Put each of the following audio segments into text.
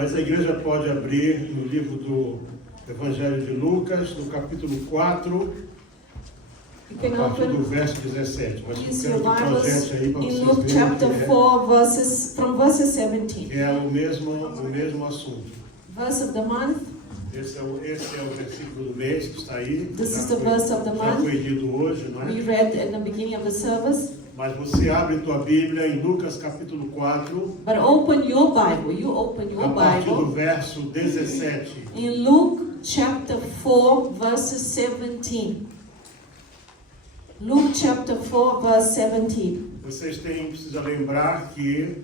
Mas a igreja pode abrir no livro do Evangelho de Lucas, no capítulo 4, a partir do verso 17. Mas eu quero que projete aí para vocês Luke verem chapter 4, from verses 17. que é o mesmo assunto. Verse of the month. Esse é o versículo do mês que está aí. This is the verse of the Já month. foi lido hoje, não We é? read at the beginning of the service. Mas você abre tua Bíblia em Lucas capítulo 4, But open your Bible. You open your a partir do Bible verso 17. in Luke chapter 4, verses 17. Luke chapter 4, verse 17. Vocês precisam lembrar que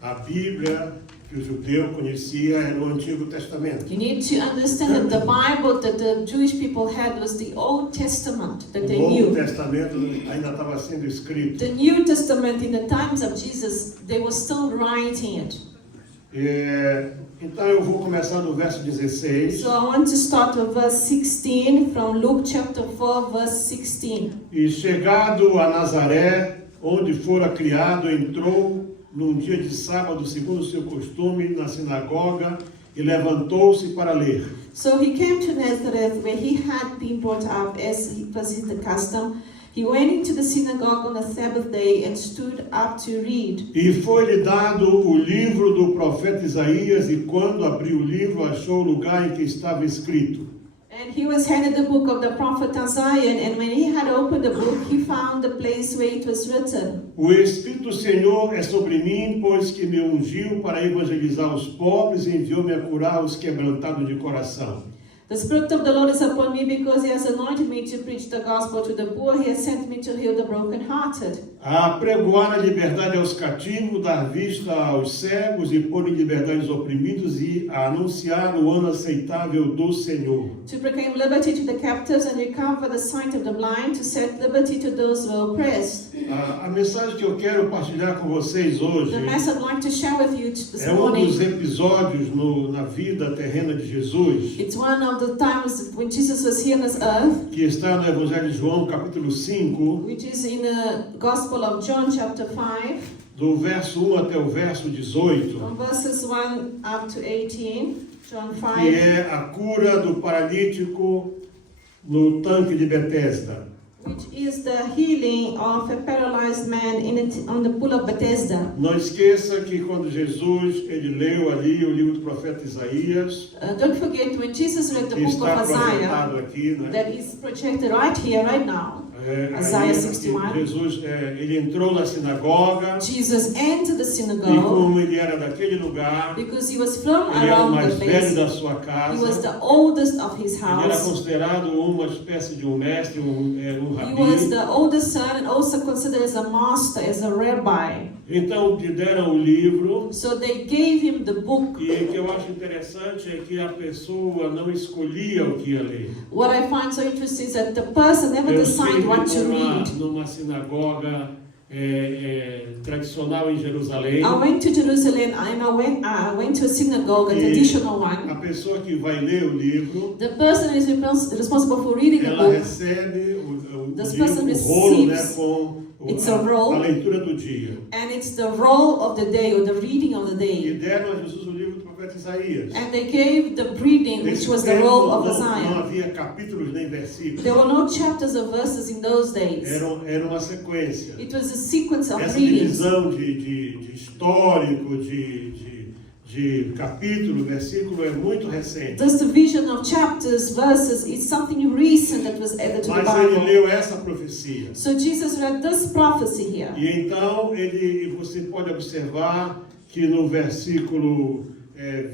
a Bíblia que o judeu conhecia era o Antigo Testamento. You need to understand that the Bible that the Jewish people had was the Old Testament that O they Novo knew. Testamento ainda estava sendo escrito. The New Testament, in the times of Jesus, they were still writing it. Então eu vou começar no verso 16. So I want to start with verse 16 from Luke chapter 4, verse 16. E chegado a Nazaré, onde fora criado, entrou num dia de sábado, segundo o seu costume, na sinagoga, e levantou-se para ler. So he came to Nazareth, where he had been brought up, as was the custom. He went into the synagogue on the Sabbath day and stood up to read. E foi-lhe dado o livro do profeta Isaías, e quando abriu o livro, achou o lugar em que estava escrito: And he was handed the book of the prophet Isaiah, and when he had opened the book, he found the place where it was written. O Espírito do Senhor é sobre mim, pois que me ungiu para evangelizar os pobres e enviou-me a curar os quebrantados de coração. The Spirit of the Lord is upon me, because he has anointed me to preach the gospel to the poor. He has sent me to heal the brokenhearted. A pregoar a liberdade aos cativos, dar vista aos cegos e pôr em liberdade os oprimidos e a anunciar o ano aceitável do Senhor. To proclaim liberty to the captives and recover the sight of the blind, to set liberty to those who are oppressed. A mensagem que eu quero partilhar com vocês hoje The message I'd like to share with you this é um morning. dos episódios na vida terrena de Jesus, It's one of the times when Jesus was here on this earth, que está no Evangelho de João, capítulo 5, which is in the Gospel of John chapter 5, do verso 1 até o verso 18, from verses 1 up to 18, John que 5, é a cura do paralítico no tanque de Betesda. which is the healing of a paralyzed man on the pool of Bethesda. Não esqueça que quando Jesus ele leu ali o livro do profeta Isaías, Don't forget, when Jesus read the que book está of Isaiah, projetado aqui, né? that is projected right here, right now, Isaiah Aí, 61. Jesus ele entrou na sinagoga Jesus entered the e synagogue como ele era daquele lugar, because he was from ele era o around mais the velho place. da sua He was casa, the oldest of his ele era house. considerado uma espécie de um mestre, um He was rabi. the oldest son and also considered as a master, as a rabbi. Então lhe deram o livro. So they gave him the book. E o que eu acho interessante é que a pessoa não escolhia o que ia ler. What I find so interesting is that the person never Eu decided what to read. numa sinagoga tradicional em Jerusalém, I went to Jerusalem and I went to a synagogue, a traditional a one. pessoa que vai ler o livro, The person is responsible for reading the ela book. recebe o This livro, person o rolo, né, receives- com It's a roll. a leitura do dia. And it's the roll of the day, or the reading of the E day. deram a Jesus o livro do profeta Isaías. And they gave the reading, which Nesse was the tempo, roll of não Isaiah. havia capítulos nem versículos. There were no chapters or verses in those days. Era uma sequência. It was a sequence of Essa readings. divisão de histórico, de capítulo, versículo é muito recente. This division of chapters, verses, is something recent that was added to the Mas ele Bible. leu essa profecia. So Jesus read this prophecy here. E então você pode observar que no versículo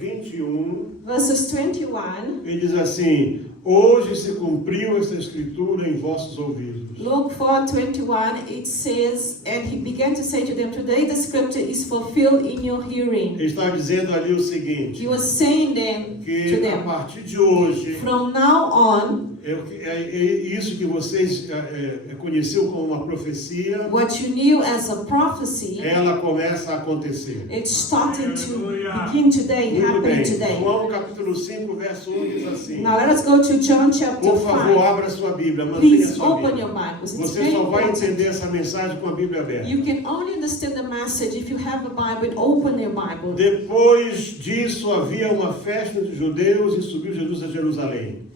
21, Verses 21, ele diz assim: hoje se cumpriu essa escritura em vossos ouvidos. Luke 4:21, it says, and he began to say to them, today the scripture is fulfilled in your hearing. Ele está dizendo ali o seguinte: He was saying then to que a them, partir de hoje from now on, Isso que vocês conheceram como uma profecia, what you knew as a prophecy, ela começa a acontecer. it's starting to begin today, Muito happening bem. today. João capítulo 5, verso 1 diz assim. Now let us go to John chapter Por favor, 5. abra sua Bíblia, mantenha Please sua open Bíblia. your Bibles. It's Você very só vai important. entender essa mensagem com a Bíblia aberta. You can only understand the message if you have a Bible. Open your Bible. Depois disso havia uma festa dos judeus e subiu Jesus a Jerusalém.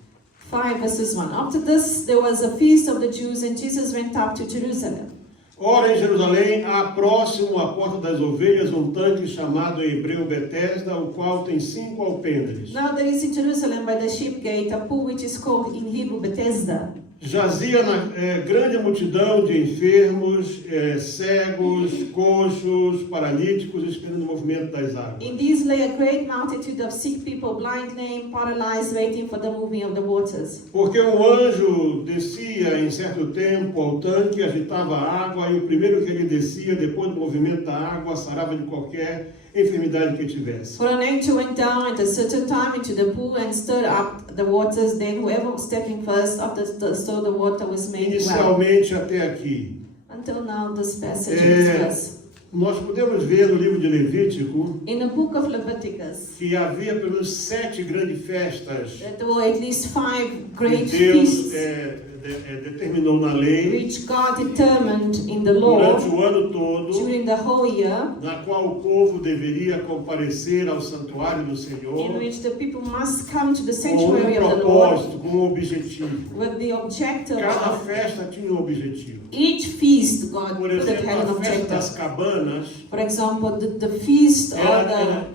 5 verses 1. After this, there was a feast of the Jews, and Jesus went up to Jerusalem. Ora, em Jerusalém, há próximo à porta das ovelhas um tanque chamado em hebreu Betesda, o qual tem 5 alpendres. Now there is in Jerusalem by the sheep gate a pool which is called in Hebrew Bethesda. Jazia grande multidão de enfermos, cegos, coxos, paralíticos, esperando o movimento das águas. In these lay a great multitude of sick people, blind, lame, paralyzed, waiting for the moving of the waters. Porque um anjo descia em certo tempo ao tanque, agitava a água, e o primeiro que ele descia, depois do movimento da água, sarava de qualquer enfermidade que tivesse. For an angel went down at a certain time into the pool and stirred up the waters. Then whoever was stepping first after the water was made well. Inicialmente até aqui. Until now, this passage is verse. Nós podemos ver no livro de Levítico In the book of Leviticus, que havia pelo menos 7 grandes festas that there were at least 5 que great Deus feasts determinou na lei which God determined in the law durante o ano todo, during the whole year, na qual o povo deveria comparecer ao santuário do in Senhor which the people must come to the com sanctuary of the Lord propósito, com um objetivo. with the objective Cada of festa tinha um objetivo. each feast. God Por put it exemplo, had an a festa das objective. cabanas For example, the feast era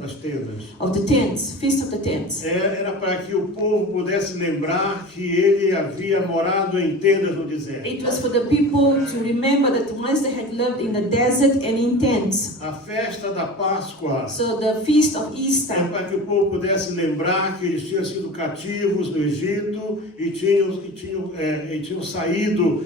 das tendas. of the tents, feast of the tents. Era para que o povo pudesse lembrar que ele havia morado em tendas no deserto. It was for the people to remember that once they had lived in the desert and in tents. A festa da Páscoa So the feast of era Easter, para que o povo pudesse lembrar que eles tinham sido cativos no Egito e tinham saído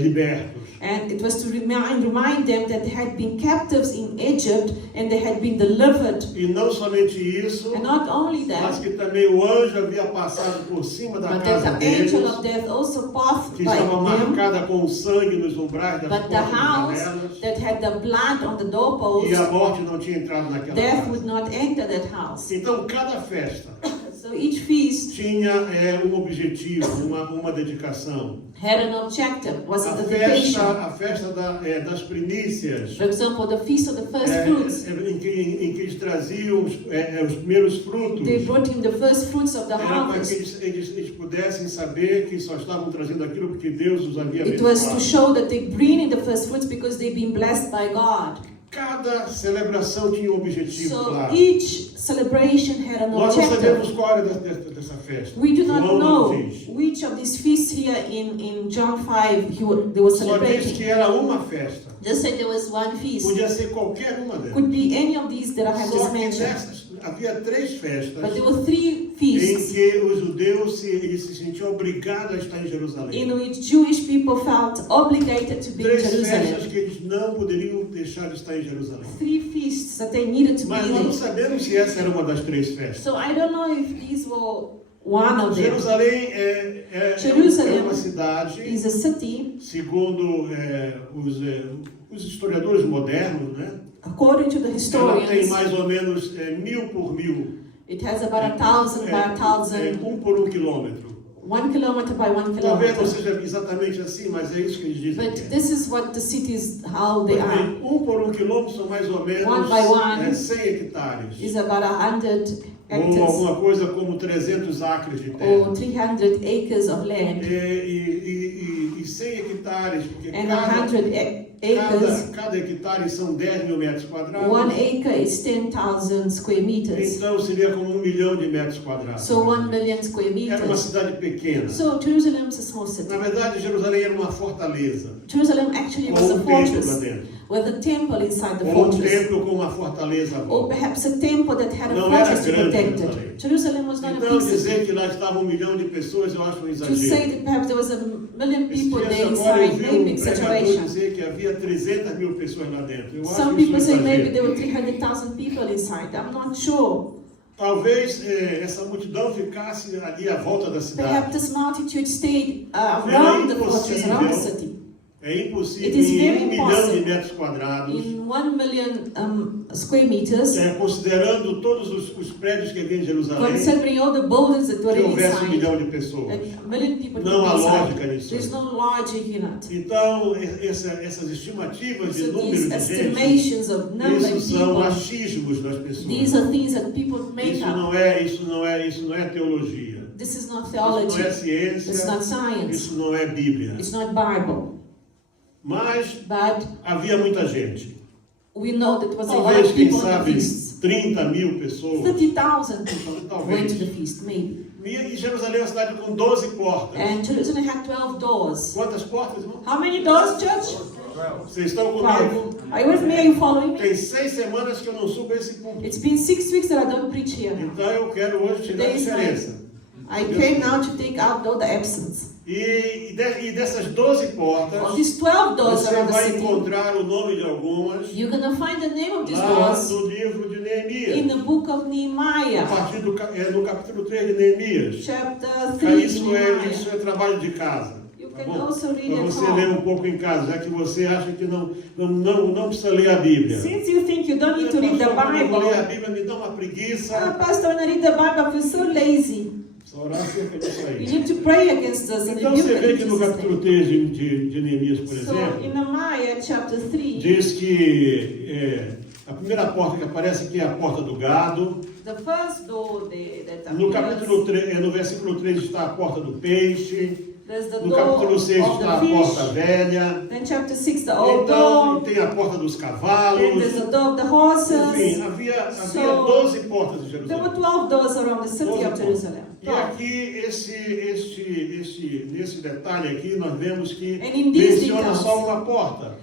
libertos. and it was to remind them that they had been captives in Egypt and they had been delivered. E não somente isso, And not only mas that, que também o anjo havia passado por cima da but casa that the deles, angel of death also passed que by estava them, marcada com sangue nos umbrais das but the portas e house janelas, that had the blood on the e doorpost, a morte não tinha entrado naquela death casa. would not enter that house. Então, cada festa So each feast tinha um objetivo, uma dedicação. had an objective, was A a dedication. festa das primícias, For example, the feast of the first fruits. em que eles traziam os primeiros frutos, They brought in the first fruits of the era para que harvest. eles pudessem saber que só estavam trazendo aquilo porque Deus os havia It was to abençoado. show that they bring in the first fruits because they've been blessed by God. Cada celebração tinha um objetivo, So claro. each celebration had an Nós não objective. sabemos qual era dessa festa. We do not João não know diz. which of these feasts here in John 5 they were Só diz celebrating. que era uma festa. Just say there was one feast. Podia ser qualquer uma delas. Could be any of these that I have Só just que mentioned. nessas havia 3 festas But there were 3 em feasts que os judeus eles se sentiam obrigados a estar em in Jerusalém. which Jewish people felt obligated to be in 3 festas Jerusalem. que eles não poderiam deixar de estar em Jerusalém. 3 feasts that they needed to be Mas nós não there. sabemos se essa era uma das 3 festas. So I don't know if these were one of them. Jerusalém Jerusalem é uma cidade, Is a city, segundo os historiadores modernos, né? according to the Ela tem historians, mais ou menos 1000 por 1000. it has about 1,000 by 1,000, 1 por 1 quilômetro. 1 kilometer by 1 Talvez não kilometer. seja exatamente assim, mas é isso que eles dizem But que é. this is what the cities, how they are. 1 por 1 quilômetro são mais ou menos One by one 100 hectares. Is about 100 Ou hectares alguma coisa como 300 acres de or terra. 300 acres of land. E 100 hectares, porque And 100 acres, cada hectare são 10 mil metros 1 quadrados. acre is 10,000 square meters. Então seria como 1 milhão de metros quadrados. So 1 million square Era uma meters. cidade pequena. So Jerusalem is a small city. Na verdade, Jerusalém era uma fortaleza. Jerusalem actually was Ou a um templo lá fortress dentro. with a temple inside the Ou um fortress. templo com uma fortaleza à Or volta. perhaps a temple that had a Não era fortress to grande protect Jerusalém. it. Jerusalem was not a Então big city. dizer que lá estava 1 milhão de pessoas, eu acho um To say exagero. that perhaps there was a million Esses people dias there agora eu inside, vi maybe um pregador exaggeration. dizer que havia 300 mil pessoas lá dentro. Eu acho Some isso um people say maybe exagero. there were 300,000 people inside. I'm not sure. Talvez essa multidão ficasse ali à volta da cidade. Perhaps this multitude stayed around the fortress, around the city. É impossível It is em very 1 milhão de metros quadrados, In 1 million square meters, considerando todos os prédios que havia em Jerusalém, considering all the buildings that were que houvesse 1 inside, milhão de pessoas. that a million people Não há could be lógica inside. nisso. There's no logic in it. Então, essas estimativas de So número these de gente, estimations of number isso of são people, achismos das these pessoas. are things that people make Isso up. não é teologia. This is not Isso não é theology. ciência. It's not science. Isso não é Bíblia. It's not Bible. Mas But havia muita gente. we know that was a lot Talvez, of quem people at the sabe, feast. 30 mil pessoas. 30,000 people Talvez. went to the feast, maybe. E Jerusalém é uma cidade com 12 portas. And Jerusalem had 12 doors. Quantas portas, irmão? How many doors, church? Vocês estão 12. comigo? Are you with me? Are you following me? Tem 6 semanas que eu não subo esse púlpito. It's been 6 weeks that I don't preach here. Então eu quero hoje tirar a There is diferença. I came now to take out all the absence. E dessas 12 portas, Of these 12 doors você around the vai city, encontrar o nome de algumas you're going to find the name of these lá doors no livro de in Neemias. the book of A Nehemiah, partir no capítulo 3 de Neemias. chapter Ah, 3 Isso Nehemiah. é trabalho de casa. You Tá can bom? also read Para at você ler home. um pouco em casa, já que você acha que não precisa ler a Bíblia. Since you think you don't need to read the Pastor, quando eu vou ler a Bible, Bíblia me dá uma preguiça. Pastor, when I read the Bible, I feel so lazy. Só orar acerca disso You aí. need to pray against us and Então rebuke você it vê in que no Jesus' capítulo name. 3 de Neemias, por So exemplo, in Nehemiah chapter 3, diz que a primeira porta que aparece aqui é a porta do gado. the first door that No appears, capítulo 3, no versículo 3 está a porta do peixe. there's the No door capítulo 6 of está a the porta fish. velha. Then chapter 6, the old Então, door. tem a porta dos Then cavalos. there's the door of the Enfim, horses. havia So, 12 portas de There were Jerusalém. 12 doors around the city 12 of Jerusalem. E aqui, nesse detalhe aqui, nós vemos que And in these menciona details, só uma porta.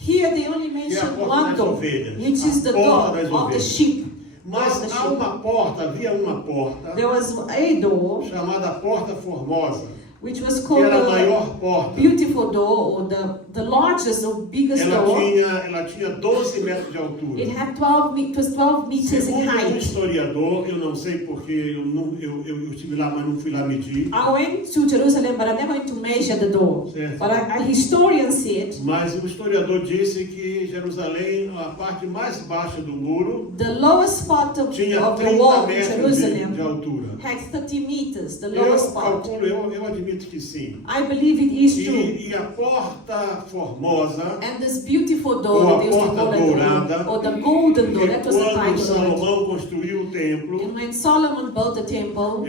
Here they only Que é a mention porta one das door, ovelhas. which is the A porta door das of the ovelhas. sheep. Mas Of the há sheep. uma porta, havia uma porta There was a door chamada Porta Formosa, which was que called era a the maior porta. beautiful door, or the largest or biggest door. Ela tinha 12 metros de altura. It had 12 it was 12 meters in Segundo um height. historiador, eu não sei porque eu estive lá, mas não fui lá medir. I went to Jerusalem, but I never went to measure the door. Certo. But a historian said Mas o historiador disse que Jerusalem, a parte mais baixa do muro, the lowest spot of tinha the 30 wall in metros de Jerusalem altura. had 30 meters, the Eu lowest spot. calculo, eu admito que sim. I believe it is true. E a porta formosa, And this beautiful ou door, a they used to porta call it, dourada, or the golden door, é that was the quando title of it. Salomão construiu o templo. And when Solomon built the temple,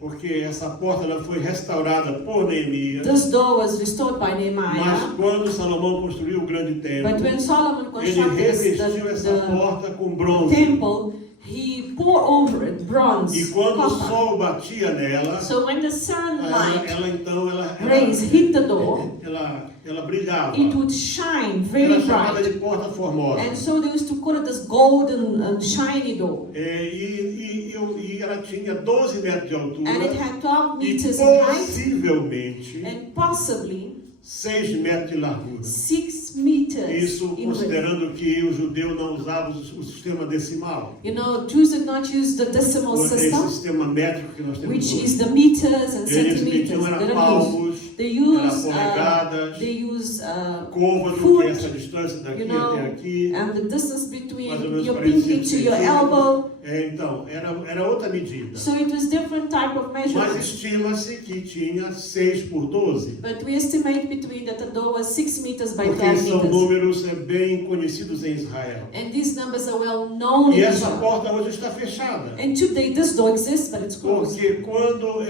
Porque essa porta ela foi restaurada por Neemias. this door was restored by Mas Nehemiah. quando Salomão construiu o grande But templo, when Solomon ele constructed revestiu essa the porta com bronze. temple, he poured over it bronze, E quando o copper. sol batia nela, So when the sunlight ela rays hit the door, ela brilhava. it would shine very Era chamada bright. de porta formosa. And so they used to call it this golden and shiny door. E ela tinha 12 metros de altura. And it had 12 E meters in height possivelmente and possibly 6 metros de largura. 6 meters Isso in width. considerando que o judeu não usava o sistema decimal. You know, Jews did not use the decimal Esse system, sistema métrico que nós temos which hoje. is the meters and Eles centimeters. mediam They era don't use. palmos, They era use, polegadas, they use côvado, que foot, é essa distância daqui you know, até aqui. and the distance Mais ou between menos your 45 pinky to your centímetros. elbow. Então, era outra medida. So it was different type of Mas measurement. estima-se que tinha 6 por 12. But we estimate between that the door was 6 meters by Porque 12 são meters. números bem conhecidos em Israel. And these numbers are well known E in essa Israel. porta hoje está fechada. And today this door exists, but it's closed. Porque quando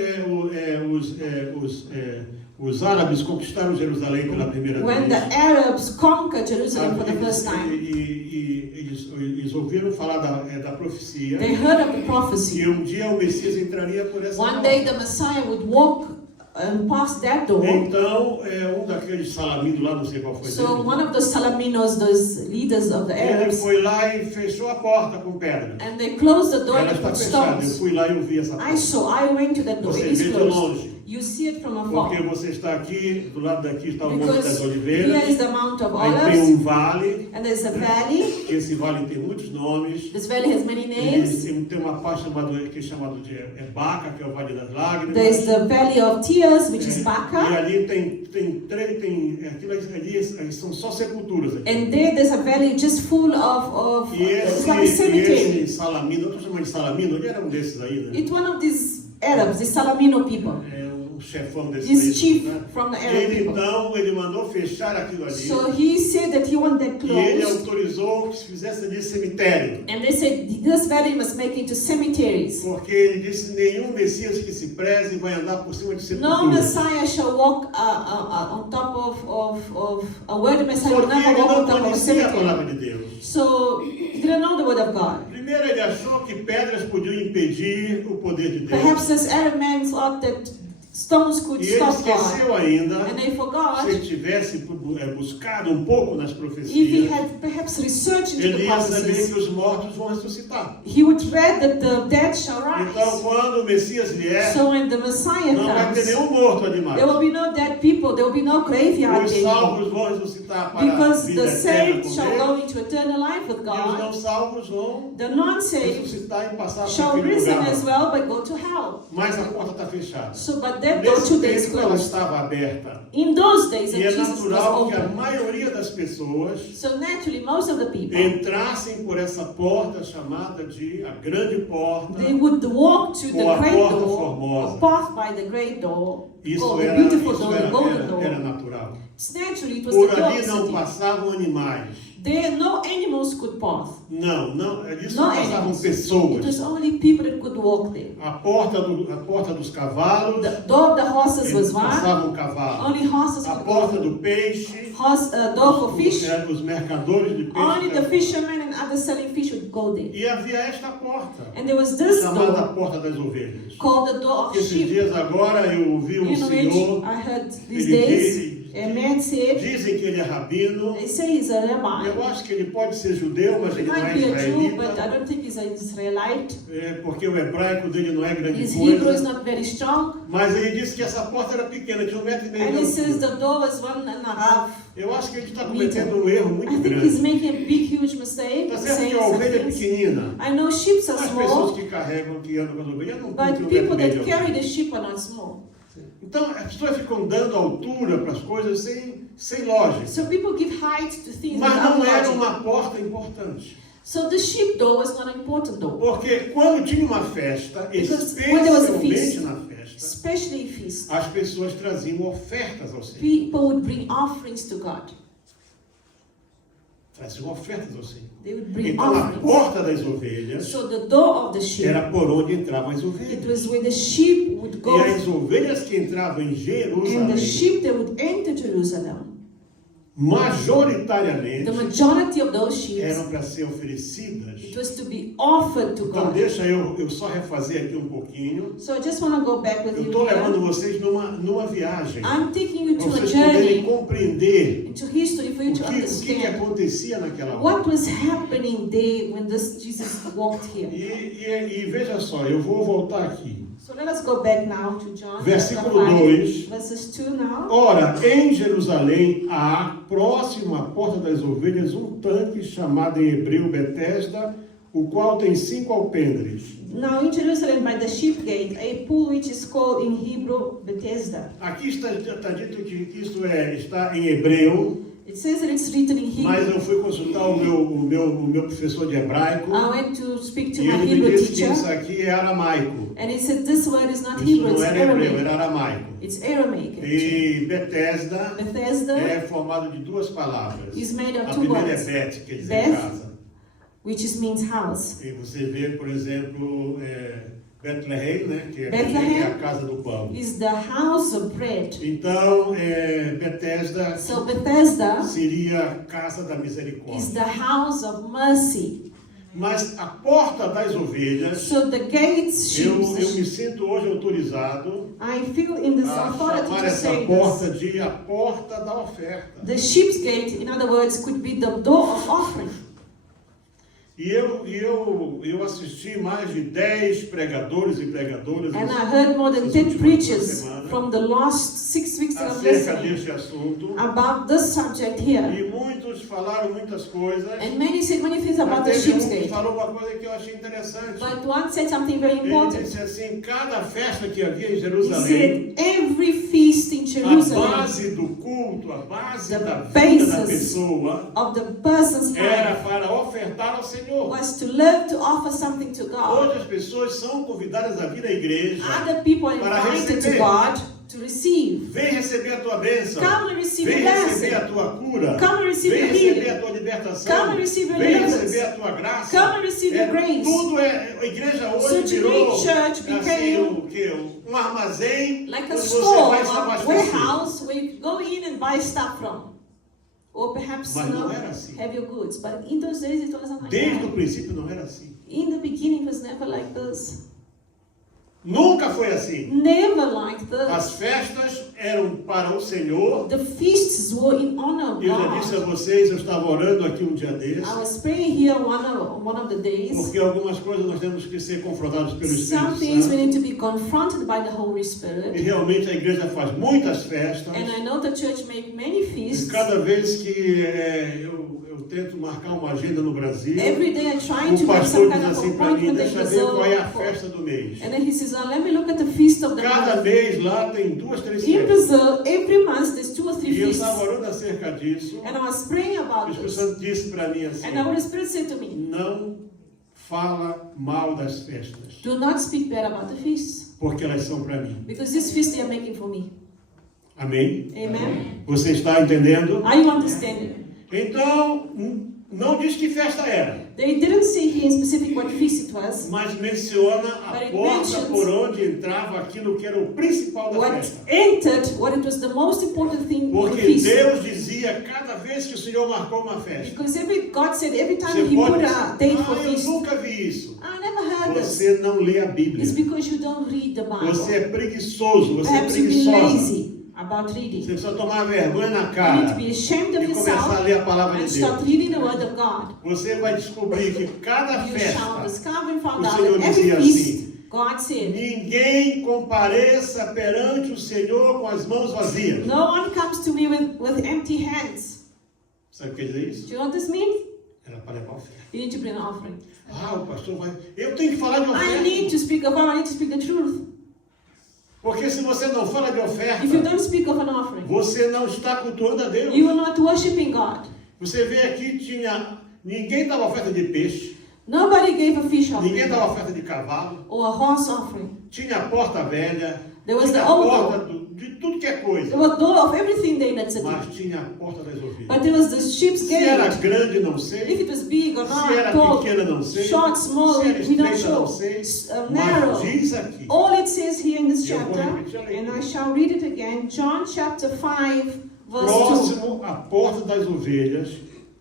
os árabes conquistaram Jerusalém pela primeira When vez, the Arabs conquered Jerusalem for the first time, eles ouviram falar da profecia they heard of the prophecy. que um dia o Messias entraria por essa One porta. day the Messiah would walk past that door. Então, um daqueles salaminos lá, não sei qual foi So deles, one of those Salaminos, those leaders of the ele Arabs, foi lá e fechou a porta com pedra. and they closed the door Ela and está put fechada. Eu stones. fui lá e eu vi essa I porta. saw, I went to that door. Você It is vê de closed. longe. You see it from Porque afar. você está aqui, do lado daqui está o Monte das Because Oliveiras, here is the Mount of aí tem Olives, vale, and there's a valley. que esse vale tem muitos nomes. This valley has many names. Tem uma parte que é chamada de Baca, que é o Vale das Lágrimas. There's the Valley of Tears, which is E Baca. ali aquilo ali são só sepulturas aqui. And there's a valley just full of E it's like a cemetery. esse Salamino, eu estou chamando de Salamino, ele era um desses aí, né? It's one of these Arabs, the Salamino people. É um chefão desses He's aí, chief né? from the Arab people. Então, ele mandou fechar aquilo ali. So he said that he wanted that E ele closed. autorizou que se fizesse ali cemitério. And they said this valley must make into cemeteries. Porque ele disse, nenhum Messias que se preze vai andar por cima de No sepulturas. Messiah shall walk on top of a word Messiah will Porque never ele walk não on top of a conhecia a cemetery. palavra de Deus. So he didn't know the word of God. Primeiro ele achou que pedras podiam impedir o poder de Deus. Perhaps this Arab man thought that stones could E ele stop God. esqueceu ainda, And they forgot. se ele tivesse buscado um pouco nas If he profecias, had perhaps researched into ele the ia saber prophecies, que os mortos vão ressuscitar. he would read that the dead shall Então, rise. quando o Messias vier, So when the Messiah não vai ter comes, nenhum morto ali mais. there will be no dead people, there will be no graveyard Os anymore. salvos vão ressuscitar para a Because vida the eterna saved com shall go Deus, into eternal life with e os não God. salvos vão The non-saved ressuscitar e passar por shall aquele risen lugar. as well, but go to hell. Mas a porta está fechada. So, but that door Nesse today is tempo ela closed. estava aberta. In those days, E and é Jesus was natural que a open. maioria das pessoas So naturally, most of the people, entrassem por essa porta chamada de a grande porta. they would walk to the Ou a great porta door, formosa. or path by the great door, Isso called the era, beautiful isso door, the golden door. era natural. Naturally, it was Por the door of ali the não city. passavam animais. There, no animals could pass. Não, isso No não passavam animals. It pessoas. was only people that could walk there. A porta dos cavalos, The door of the horses was one. passavam cavalos. Only horses A could porta go. do peixe, Door for fish. os mercadores de Only the peixe. fishermen and others selling fish would go there. E havia esta porta, And there was this chamada door porta das ovelhas. called the door of Esses sheep. dias agora eu ouvi um In which senhor, I heard these ele days, a man said, dizem que ele é rabino. they say he's a rabbi. Eu acho que ele pode ser judeu, mas He ele não might é be a Jew, but I israelita. don't think he's an Israelite. Porque o hebraico dele não é grande His Hebrew is coisa. not very strong. Mas ele disse que essa porta era pequena, tinha 1,5 metro de And he says altura. the door was 1.5. Eu acho que ele está cometendo um erro muito I think he's grande. making a big, huge mistake. Está certo saying que a such ovelha é things. pequenina. I know sheep are As pessoas small, que carregam, que andam com as ovelhas, não but cumprem people 1,5 metro that de carry altura. the sheep are not small. Então, as pessoas ficam dando altura para as coisas sem lógica. So people give height to things Mas without não era logic. uma porta importante. So the sheep door was not an important door. Porque quando tinha uma festa, Because when there was a especialmente feast, na festa, especially feast, as pessoas traziam ofertas ao Senhor. people would bring offerings to God. Traziam ofertas ao Senhor. They would bring Então, a offerings. porta das ovelhas So the door of the sheep, era por onde entravam as it ovelhas. was where the sheep would E go, as ovelhas que entravam em and the Jerusalém, sheep that would enter Jerusalem. majoritariamente, The majority of those sheep, eram para ser oferecidas. it was to be offered to Então, God. deixa eu só refazer aqui um pouquinho. So I just want to go back with Eu you estou levando here. vocês numa viagem. I'm taking you Para to a vocês poderem journey compreender into history for you to o que understand acontecia naquela hora. what was happening there when this Jesus walked here. E veja só, eu vou voltar aqui. So let us go back now to John Versículo chapter 2. 5, verses 2 now. Ora, em Jerusalém há, próximo à porta das ovelhas, um tanque chamado em hebreu Betesda, o qual tem 5 alpendres. Now in Jerusalem by the sheep gate, a pool which is called in Hebrew Bethesda. Aqui está dito que isso está em hebreu, It says that it's written in mas Hebrew. eu fui consultar o meu professor de hebraico I went to speak to e my ele me Hebrew disse que teacher, isso aqui é aramaico. and he said this word is not Isso Hebrew, it's não era hebreu, Aramaic. era aramaico. It's Aramaic. E Betesda Bethesda é formado de 2 palavras. is made of A 2 primeira é words, Bet, quer dizer Beth. casa. which means house. E você vê, por exemplo, Bethlehem, né, que é Bethlehem a casa do pão. Is the house of bread. Então, Betesda So Bethesda seria a casa da is misericórdia. the house of mercy. Mas a porta das ovelhas, So the gates, eu me sheep, sinto hoje autorizado I feel in this a authority chamar to essa say this. porta de a porta da oferta. The sheep's gate, in other words, could be the door of offering. E eu assisti mais de 10 pregadores e pregadoras And I heard more than 10 preachers from the last 6 weeks that I'm acerca listening deste assunto. about this subject here. E muitos falaram muitas coisas. And many said many things about the Mas sheep's teve um que gate. falou uma coisa que eu achei interessante. But one said something very Ele important. disse assim, cada festa que havia em He Jerusalém, said every feast in a Jerusalem base do culto, a base The da vida da basis pessoa, of the person's era life para ofertar ao Senhor. was to learn to offer something to God. Hoje as pessoas são convidadas a vir à igreja. Other people are Para invited to receber. God to receive. Vem receber a tua bênção. Come and receive Vem your receber a blessing. tua cura. Come and receive Vem your receber healing. a tua libertação. Come and receive your Vem deliverance. receber a tua graça. Come and receive your grace. Tudo a igreja hoje So virou today church assim, became o quê? Um armazém like a onde você store, vai se a abastecer. warehouse where you go in and buy stuff from. Or perhaps Mas não era assim. have your goods. But in those days it wasn't like Desde o that. princípio não era assim. In the beginning it was never like this. Nunca foi assim. Never like this. As festas eram para o Senhor. The feasts were in honor of Eu já disse a God. vocês, eu estava orando aqui um dia desses, I was praying here one of the days. porque algumas coisas nós temos que ser confrontados pelo Some Espírito things we Santo. need to be confronted by the Holy E Spirit. realmente a igreja faz muitas festas. And I know the church make many E feasts. cada vez que eu tento marcar uma agenda no Brasil, Every day I'm trying o to make pastor some diz kind of assim para mim, appointment in deixa ver qual é a Brazil. festa do mês. And then he says, let me look at the feast of the Cada month. mês lá tem 2, 3 In festas. Brazil, every month there's 2 or 3 E eu feasts. estava orando acerca disso. And I was praying O about Espírito this. Santo disse para mim assim, And the Holy Spirit said to me, não fala mal das festas, do not speak bad about the feasts. porque elas são para mim. Because this feast they are making for me. Amém? Amen? Você está entendendo? Are you understanding? Então, não diz que festa era, They didn't say here in specific what feast it was. mas menciona a But it porta mentions por onde entrava aquilo que era o principal da What festa. entered, what it was the most important thing in the Porque feast. Deus dizia, cada vez que o Senhor marcou uma festa, Because God said every time você He pode put dizer, a date for eu feast, nunca vi isso. I never heard this. Você não lê a Bíblia. It's because you don't read the Você Bible. é preguiçoso, você é Perhaps you've been preguiçosa. lazy about Você reading. precisa tomar vergonha na You need cara to be ashamed of e começar a yourself ler a palavra and de Deus. start reading the Word of God. Você vai descobrir que cada You shall festa, discover and find o out Senhor that every dizia feast, assim, God said, ninguém compareça perante o Senhor com as mãos vazias. no one comes to me with empty hands. Sabe o que quer dizer isso? Do you know what this means? Era para levar oferta. You need to bring an offering. O pastor vai... Eu tenho que falar de I need oferta. to speak of I need to speak the truth. Porque se você não fala de oferta, If you don't speak of an offering, você não está cultuando a Deus. you are not worshiping God. Você vê aqui, ninguém dava oferta de peixe, Nobody gave a fish ninguém offering dava oferta de cavalo, or a horse offering. tinha a porta velha, There was tinha the a old porta de tudo que é coisa, There was door of everything there that's a mas tinha a porta das But ovelhas. there was the sheep's Se era gate. grande, não If sei, it was big or se not, era tall, pequena, não sei, short, small, se era we don't estreita, não show. sei, Narrow. mas diz aqui, All it says here in this E eu vou chapter, repetir a leitura. and I shall read it again, John chapter 5, verse 2. próximo à porta das ovelhas,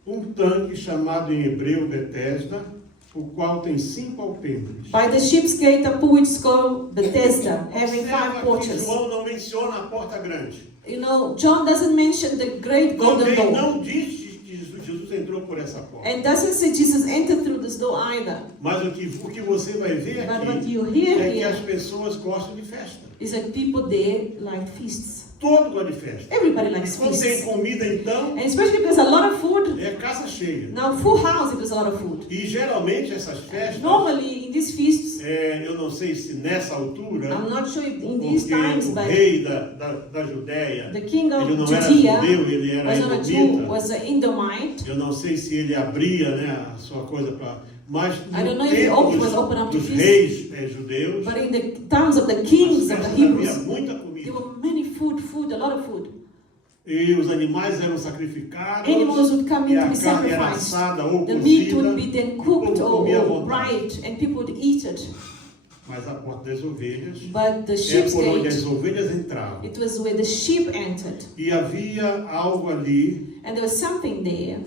um tanque chamado em hebreu Betesda, o qual tem 5 alpendres. By the sheep's gate, a pool which is called Bethesda, having 5 Observa que porches. João não menciona a porta grande. You know, John doesn't mention the great golden Também door. não diz que Jesus entrou por essa porta. And doesn't say Jesus entered through this door either. Mas o que você vai ver But what aqui you hear é que as here pessoas gostam de festa. is that people there like feasts. Todo gosta de festa. Everybody E likes quando tem feasts. comida, então, And especially if there's a lot of food. é casa cheia. Now, full house if there's a lot of food. E geralmente essas festas, Normally, in these feasts, eu não sei se nessa altura, I'm not sure if in these porque times, o but rei da Judéia, the king ele of não era Judea judeu, ele era was not a Jew, edomita. was an Edomite. Eu não sei se ele abria, né, a sua coisa para... Mas I don't no know if he tempo was open up to dos feast. reis judeus, But in the times of the kings as of the festas havia Hebrews, muita there comida. were many food, a lot of food. E os animais eram sacrificados, Animals would come e in to a be carne era sacrificed. assada ou The meat cozida, would be then cooked ou comia à or vontade. fried, and people would eat it. Mas a porta das ovelhas But the é sheep's por onde gate, as ovelhas entravam. it was where the sheep entered. E havia algo ali, And there was something there.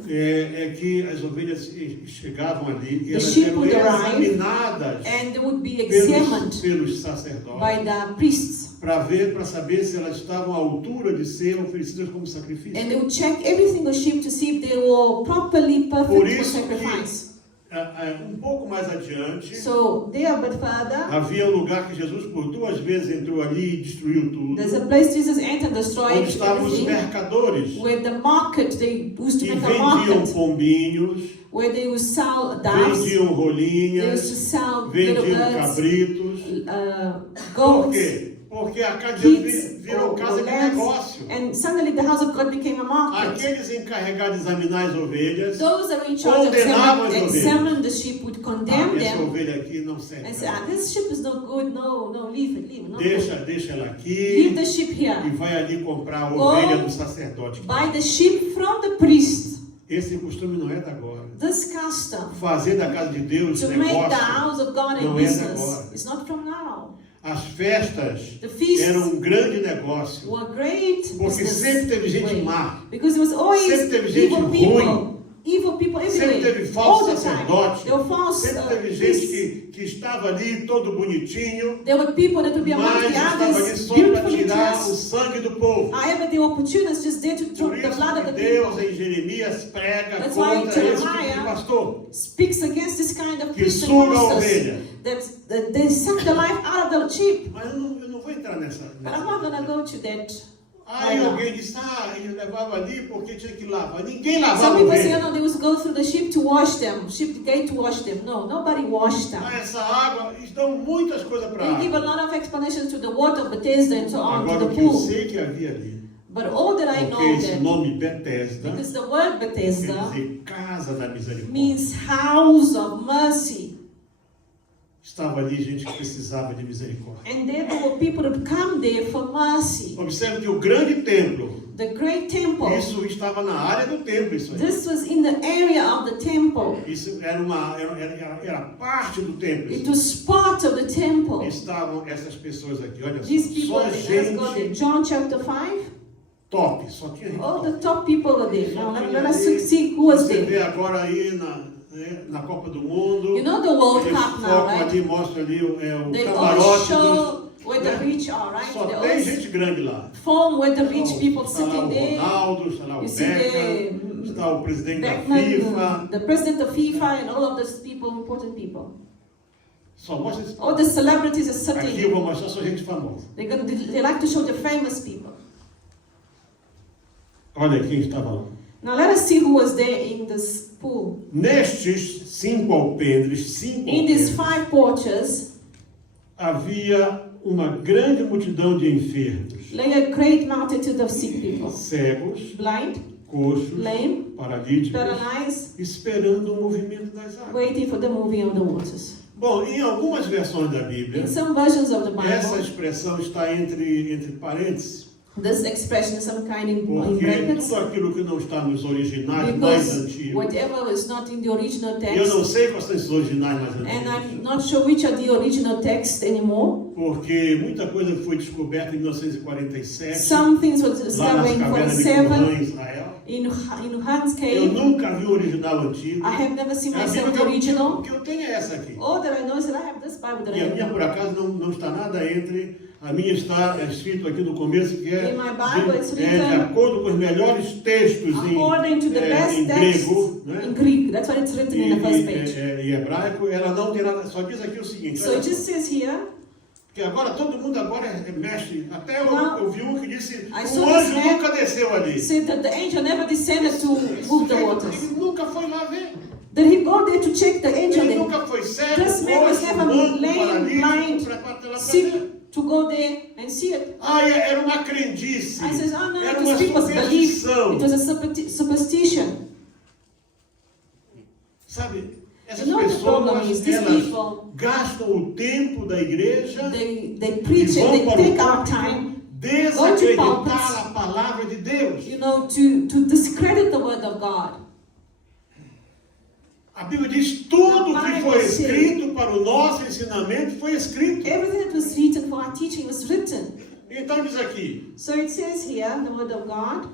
que as ovelhas chegavam ali e The elas sheep eram would arrive, examinadas and they would be examined pelos sacerdotes. by the priests. Para saber se elas estavam à altura de ser oferecidas como sacrifício. And they would check every single sheep to see if they were properly Por perfect for isso sacrifice. Um pouco mais adiante, So there, but further, havia um lugar que Jesus por 2 vezes entrou ali e destruiu tudo. there's a place Jesus entered, destroyed Onde estavam os everything. mercadores Where the market, they used to que make a vendiam market. pombinhos, Where they would sell doves, vendiam they used rolinhas, to sell little vendiam birds, cabritos. Por goats, quê? Porque a casa de Deus kids, virou casa de lambs, negócio. and suddenly the house of God became a market. Aqueles encarregados de examinar as ovelhas, Those that were in charge of condenavam as examine the sheep would condemn essa them ovelha aqui não serve. and say, this sheep is not good, no, leave it, not Deixa ela good. aqui Leave the sheep e here. vai ali comprar a Go ovelha do sacerdote. Buy the sheep from the priest. Esse costume não é da agora. This custom Fazer da casa de Deus to make the negócio. house of God a não é de business agora. is not from now. As festas The feasts eram um grande negócio. were great Porque sempre teve gente way. má. Because there was always Sempre teve gente evil people. Evil people Sempre everywhere. teve All falso the time. sacerdote. There were false Sempre teve gente priests. que estava ali todo bonitinho, There were people that would be among mas the estava ali others, só para beautifully tirar o dressed. sangue do povo. However, the opportunists just there to Por drop the isso blood of que the Deus people. em Jeremias prega That's why contra esse tipo de Jeremiah pastor. Speaks against this kind of Que priest and suga a pastors ovelha. that they suck the life out of the sheep. Mas eu não vou entrar nessa. But I'm not going to go to that. Aí alguém disse, ele levava ali porque tinha que lavar. Ninguém lavava Some a people say, ovelha. no, they would go through the sheep to wash them. Sheep gate to wash them. No, nobody washed them. Essa água, eles dão muitas coisas para They give a água. lot of explanations to the water of Bethesda and so on, Agora to o the que eu pool. sei que havia ali, But all that I porque know esse that, nome Betesda because the word quer Bethesda dizer casa da misericórdia. means house of mercy. Estava ali gente que precisava de misericórdia. And there were people that come there for mercy. Observe que o grande templo, The great temple, isso estava na área do templo, isso aí. this was in the area of the temple. Isso era parte do templo. It was part of the temple. Estavam essas pessoas aqui, olha These people, só let's go there. gente John chapter 5. top, só tinha gente All top. the top people are there. Now Só let tinha us ali. see who was Você there. vê agora aí na Copa do Mundo, You know the World eles Cup now, focam right? ali, mostram ali o They always camarote. show where the né? rich are, right? Só They tem always gente grande lá. form where the rich people Está lá sitting o there. Ronaldo, está lá o You see Beckham, está o presidente da Beckman, FIFA. the president of FIFA, and all of those people, important people. Só mostra esse All the celebrities are Aqui eu sitting. vou mostrar só gente famosa. They like to show the famous people. Olha quem estava lá. Now let us see who was there in this pool. Nestes 5 alpendres, In these 5 porches, havia uma grande multidão de enfermos, lay a great multitude of sick people, cegos, blind, coxos, lame, paralíticos, paralyzed, esperando o movimento das águas. waiting for the moving of the waters. Bom, em algumas versões da Bíblia, In some versions of the essa Bible, expressão está entre parênteses, this expression is some kind in porque brackets, tudo aquilo que não está nos originais mais because antigos, whatever is not in the original e eu não text, sei quais são esses originais mais and I'm antigos, not sure which are the original text anymore. porque muita coisa foi descoberta em 1947, Some things were lá discovered nas in cavernas de 47 Qumran, em Israel. in Hans Eu Cave. nunca vi o original antigo. I have never seen A myself Bíblia the original. que eu tenho é essa aqui. All that I know is that I have this Bible that E I a minha, have. por acaso, não está nada entre. A minha está escrito aqui no começo que é In my Bible, it's de written acordo com os melhores textos According to the best em text grego, né? in Greek. That's what it's written in the first page. E hebraico, ela não tem nada. Só diz aqui o seguinte: So olha it just says here, que agora todo mundo agora mexe. Até eu vi um que disse: I o saw anjo this man nunca desceu ali. said that the angel never descended to move the waters. Ele nunca foi lá ver. Did he go there to check the angel Ele there? nunca foi cego, This man was coxo, never manco, lame, blind, paralítico, para lá. sick, to go there and see it. Era uma crendice. I says, oh no, Era because uma people's belief. superstição. It was a superstition. Sabe, essas You know the problem pessoas, is these elas people, gastam o tempo da igreja they preach and they take our time, desacreditar a palavra de Deus. you know, to discredit the word of God. A Bíblia diz tudo que foi escrito para o nosso ensinamento foi escrito. Everything that was written for our teaching was written. Então diz aqui, So it says here, the word of God,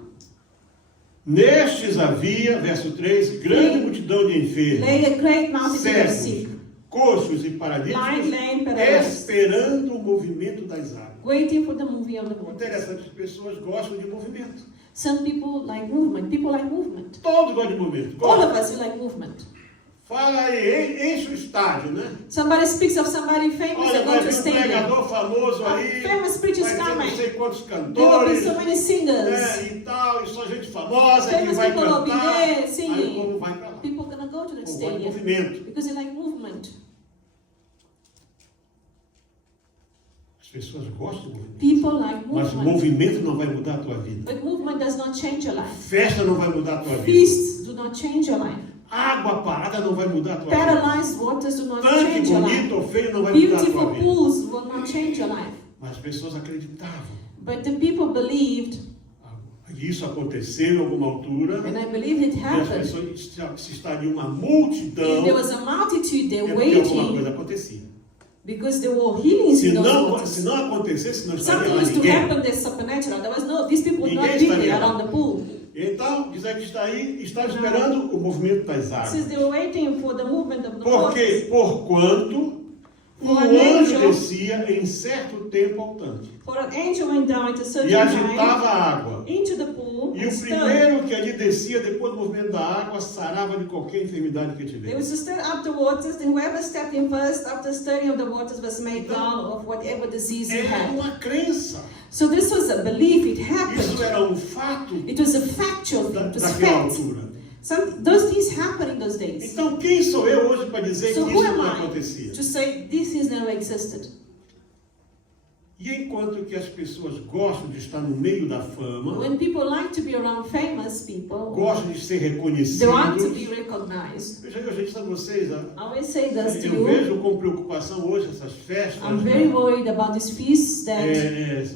nestes havia, verso 3, grande multidão de enfermos, lay a great multitude of cegos, sick, coxos e blind, paralíticos, lame, paralyzed, esperando o movimento das águas. waiting for the moving of the waters. Interessante, as pessoas gostam de movimento. Some people like movement. People like movement. Todos gostam de movimento. All of us we like movement. Fala aí, enche o estádio, né? Somebody speaks of somebody famous Olha, and vai go to a vir um stadium. pregador famoso aí, Famous preachers vai ter não coming. sei quantos There will be cantores, so many singers. né, e tal, e só gente famosa que Famous vai people will be cantar. there Aí o singing. povo vai para lá. People are gonna go to the O povo vai no stadium movimento. because they like movement. As pessoas gostam do movimento. People like Mas o movement. movimento não vai mudar a tua vida. But movement does not change your life. Festa não vai mudar a tua vida. Feasts do not change your life. Água parada não vai mudar a tua vida. Paralyzed waters do not Tanque change your life. bonito ou feio não vai mudar a tua Beautiful vida. pools will not change your life. Mas as pessoas acreditavam. But the people believed, Isso aconteceu em alguma altura. and I believe it E as happened. pessoas, se estaria uma If multidão, there was a multitude é there porque alguma waiting, coisa acontecia. because there were healings Se in those não waters. acontecesse, não estaria Something lá was to ninguém. happen that's supernatural. There was no, these people would not Ninguém be estaria there lá. around the pool. Então, diz aqui que está aí, está esperando o movimento das It águas. says they were waiting for the movement of the Porque, waters. porquanto, um For an anjo angel- descia em certo tempo ao tanque For an angel went down at a e certain time agitava a água. into the pool E and o stirred. primeiro que ali descia depois do movimento da água sarava de qualquer enfermidade que They tivesse. was to stir up the waters, and whoever stepped in first after stirring of the waters was made well of whatever disease he É had. uma crença. So this was a belief, it Isso happened. era um fato It was a factual thing, it was daquela fact. altura. Those things happened in those days. Então, quem sou eu hoje para dizer So que who isso am não I acontecia? to say this has never existed? E enquanto que as pessoas gostam de estar no meio da fama, When people like to be around famous people, gostam de ser they reconhecidos, want to be recognized. veja que a gente está vocês, I always say this to eu you. vejo com preocupação hoje essas festas. I'm very né? worried about these feasts that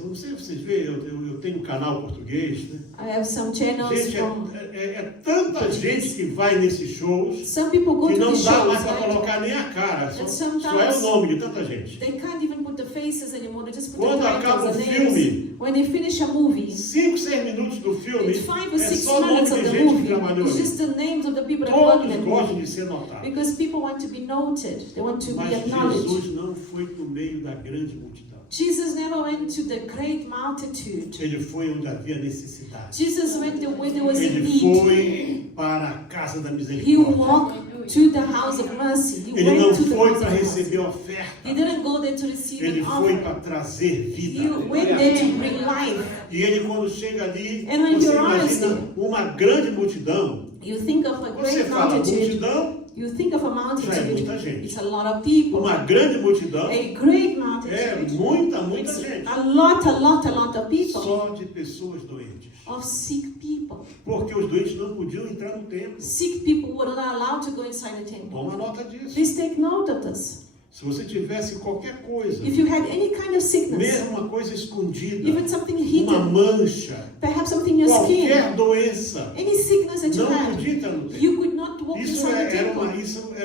Não sei se vocês veem, eu tenho um canal português, né? I have some channels Gente, from. é tanta gente que vai nesses shows Some people go que to não the dá mais shows, para right? colocar nem a cara, And só é o sometimes nome de tanta gente. they can't even put the faces anymore. They just put Quando the acaba titles, o the filme, names. When they finish a movie, 5, 6 minutos do filme it's 5 or é 6 só o nome minutes de of the gente que movie. trabalhou It's ali. just the names of the people that work in Todos the gostam movie. de ser notados. Because people want to be noted. They want to be Mas acknowledged. Jesus não foi no meio da grande multidão. Jesus never went to the great multitude. Ele foi onde havia necessidade. Jesus went where there was a Ele need. foi para a casa da He misericórdia. walked to the house of mercy. He Ele não went to the foi house para of mercy. receber oferta. He didn't go there to receive Ele an foi offering. para trazer He vida. went there to bring life. E ele, quando chega ali, And when você you rise imagina uma grande multidão. You think of a Você great fala multitude. multidão, You think of a já é multitude. muita gente. It's a lot of people. Uma grande multidão A great é multitude. muita It's gente. a lot of people. Só de pessoas doentes. Of sick people. Porque os doentes não podiam entrar no templo. Sick people were not allowed to go inside the temple. Toma nota disso. Please take note of this. Se você tivesse qualquer coisa, If you had any kind of sickness, mesmo uma coisa escondida, even something uma hidden, mancha, perhaps something in your skin, qualquer doença, any sickness that you não had, podia entrar no templo. you could not walk Isso inside the era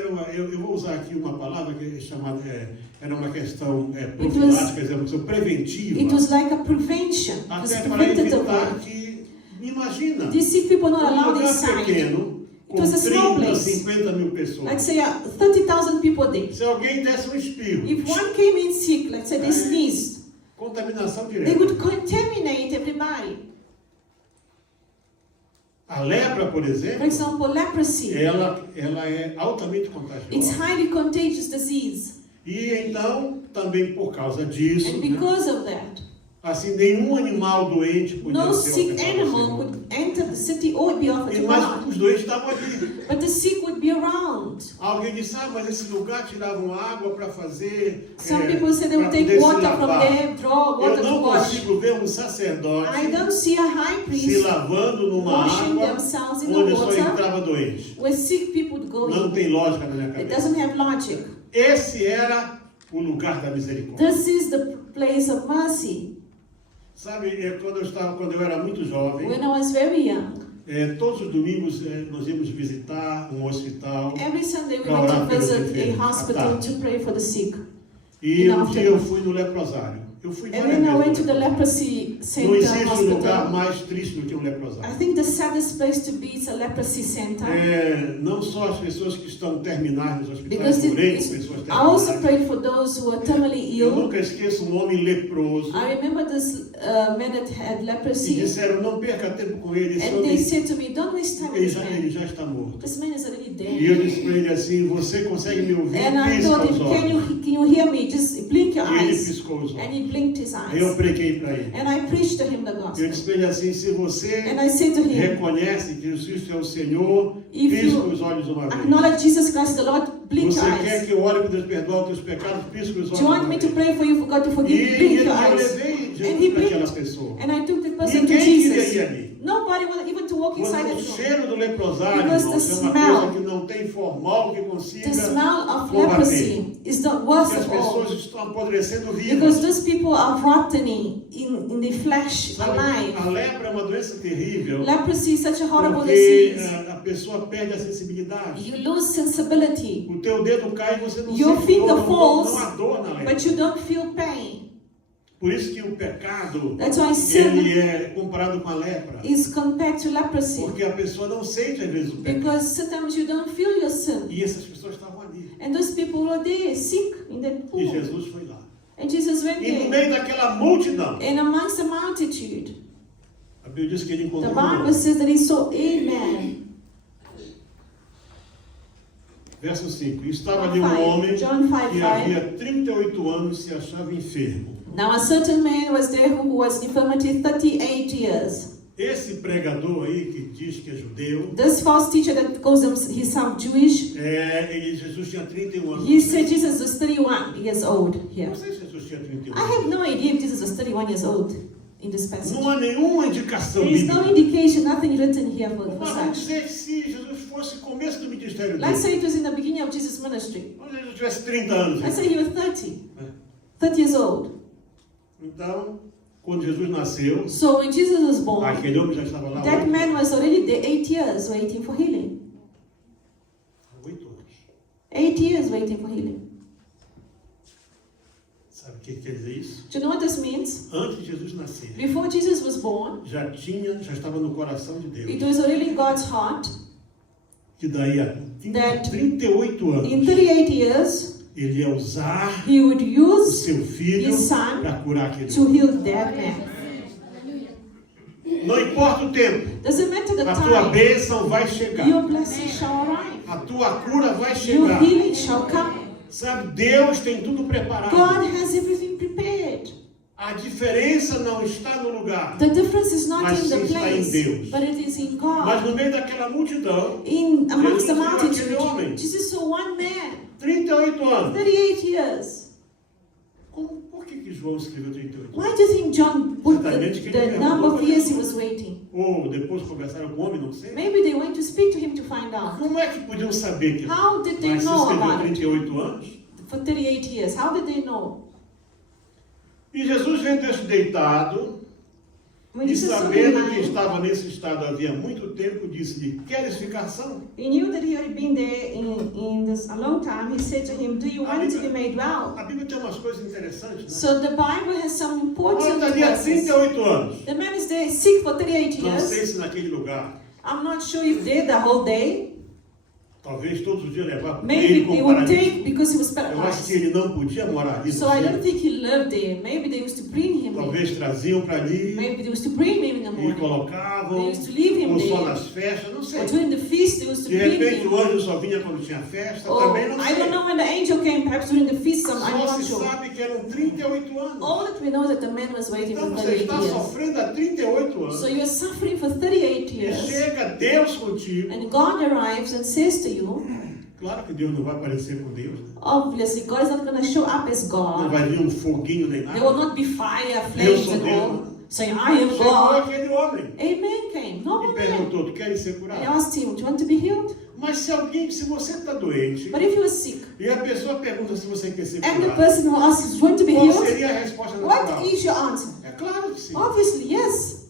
uma, temple. eu vou usar aqui uma palavra que é chamada, era uma questão was- profilática, quer dizer, preventiva, It was like a prevention. It was até para preventative evitar work. que, imagina, These sick people not um allowed lugar inside. pequeno, com was a small 30, place. 50 mil pessoas. Let's say 30,000 people there. Se alguém desse um espirro, If one came in sick, let's say they sneezed, contaminação they direta. would contaminate everybody. A lepra, por For exemplo, example, leprosy. ela é altamente It's contagiosa. highly contagious disease. E então, também por causa disso, And né, because of that, assim, nenhum animal doente podia no ser sick ofertado ao animal Senhor. could enter the city or be offered to Mas God. os doentes estavam ali. But the sick would be around. Alguém disse, mas esse lugar tiravam água para fazer. Some people say they para would take poder se water from lavar. there, draw Eu water não to wash. consigo ver um sacerdote I don't see a high se priest lavando numa washing água themselves in the onde só water entrava doente. where sick people would go Não in. tem lógica na minha It cabeça. doesn't have logic. Esse era o lugar da misericórdia. This is the place of mercy. Sabe, quando eu era muito jovem, When I was very young, todos os domingos nós íamos visitar um hospital. every Sunday we Para went orar to pelos visit enfermos, a hospital à tarde. to pray for the sick. E um After. dia eu fui no leprosário. Eu fui And várias when I went vezes to no the leprosário. leprosy leprosy Não center existe um lugar hospital. mais triste do que um I leprosário. think the saddest place to be is a leprosy center. Não só as pessoas que estão terminais nos hospitais, Because porém, it is, pessoas I also terminais. prayed for those who are terminally Eu ill. nunca esqueço um homem leproso. I remember this man that had E leprosy, disseram, não perca tempo com ele. Esse and they homem, said to me, "Don't waste time with ele this ele man. já está morto. This man is already E eu dead." disse para ele assim, você consegue me ouvir? And I Pisca told os him, olhos. can you hear me? Just blink your E ele eyes." piscou os And olhos. he blinked his Aí eu eyes. preguei para ele. And I preached to him the Eu gospel. disse para ele assim, se você And I said to him, reconhece que Jesus é o Senhor, If pisca you os olhos uma vez. acknowledge Jesus Christ the Lord, blink Você your quer eyes. que eu ore para Deus perdoar os teus pecados, pisca os olhos Do you want uma me to vez. pray for you, for God to E forgive you? Blink eu your eyes. levei And he Jesus para aquela blinked. pessoa. And I took the person to Ninguém queria Jesus. ir ali. Nobody wanted even to walk inside Quando the o room. cheiro do leprosário, Because irmãos, the é uma smell- coisa que não tem formal que consiga The smell of combater. leprosy is the worst Porque as of all. pessoas estão apodrecendo Because vivas. those people are rotting in the flesh, Sabe, alive. a lepra é uma doença terrível. Leprosy is such a horrible Porque disease. a pessoa perde a sensibilidade. You lose sensibility, O teu dedo cai e você não Your sente finger dor, falls, não há dor na lepra. but you don't feel pain. Por isso que o pecado, That's why ele sin é comparado com a lepra. is compared to leprosy. Porque a pessoa não sente às vezes o pecado. Because sometimes you don't feel your sin. E essas pessoas estavam ali. And those people were there, sick in that E pool. Jesus foi lá. And Jesus went E no there. meio daquela multidão, And amongst the multitude, a Bíblia diz que ele the encontrou um Bible homem. says that he saw a man. Verso 5. E estava ali um homem John 5, que 5. havia 38 anos se achava enfermo. Now a certain man was there who was infirmity 38 years. Esse pregador aí que diz que é judeu, This false teacher that calls himself Jewish, Jesus tinha 31 anos. he said Jesus was 31 years old here. Não sei se Jesus tinha 31 I anos. have no idea if Jesus was 31 years old in this passage. Não há nenhuma indicação There is no bíblica. indication, nothing written here for Mas vamos such. dizer que se Jesus fosse o começo do ministério Let's dele, say it was in the beginning of Jesus' ministry. quando Jesus tivesse 30 anos. Let's say he was 30 years old. Então, quando Jesus nasceu, So when Jesus was born, aquele homem já estava lá that 8 man was already there 8 years waiting for healing. anos. 8 years waiting for healing. Sabe o que quer dizer isso? Do you know what this means? Antes de Jesus nascer, Before Jesus was born, já estava no coração de it Deus. was already in God's heart Que daí a That 38 anos, in 38 years, ele ia usar he would o use seu filho his son para curar aquele to homem. heal that man. Não importa o tempo, Doesn't matter the a tua time, bênção vai chegar. your blessing shall arrive. A tua cura vai Your chegar. healing shall come. Sabe, Deus tem tudo preparado. God has everything prepared. A diferença não está no lugar, The difference is not Mas in the sim está em place, Deus. but it is in mas God. no meio daquela multidão, In amongst the Jesus viu aquele multitude, homem. Jesus saw one man, 38 anos. 38 years. Por que João escreveu 38 anos? Why do you think John put Certamente que the ele number of perguntou years he para was waiting? Ou depois conversaram com o homem, não sei. Maybe they went to speak to him to find out. Como é que podiam saber que How did they Mas se know escreveu about it? 38 anos? For 38 years, how did they know? E Jesus vendo este deitado, When e Jesus saw sabendo him que lying, estava nesse estado havia muito tempo, disse-lhe, queres ficar são? he knew that he had been there in this a long time. He said to him, "Do you want to be made well?" A Bíblia tem umas coisas interessantes, né? So the Bible has some Olha, important está ali há verses. 38 anos. The man is there sick for 38 Não sei years. se naquele lugar, I'm not sure if they're the whole day. talvez todos os dias levar para Maybe ele they would comparar isso. take because he was Eu acho que paralyzed. ele não podia morar ali. So no I don't centro. think he lived there. Maybe they used to bring him there. Talvez traziam para ali Maybe they used to bring him in the e morning. colocavam, They used to leave him ou só there. nas festas, não sei. Or during the feast, they used to De bring repente him. o anjo só vinha quando tinha festa, Oh, também não I sei. don't know when the angel came. Perhaps during the feast, I'm Só not se sure. sabe que eram 38 anos. All that we know is that the man was waiting Então for você 38 está years. sofrendo há 38 anos. So you are suffering for 38 E years. chega Deus contigo. And God arrives and says to you, Claro que Deus não vai aparecer com Deus. Né? obviously, God is not going to show up as Não God. vai vir um foguinho nem There will nada. not be fire, Deus flames, sou and Deus. all. Saying, I am Chegou God. aquele homem A man came, e normal man. perguntou, tu queres ser I curado? asked him, do you want to be healed? Mas se você está doente, But if you are sick, e a pessoa pergunta se você quer ser and the curado, person who asks, do you want to be qual healed? seria a resposta natural? What is your answer? É claro que sim. Obviously, yes.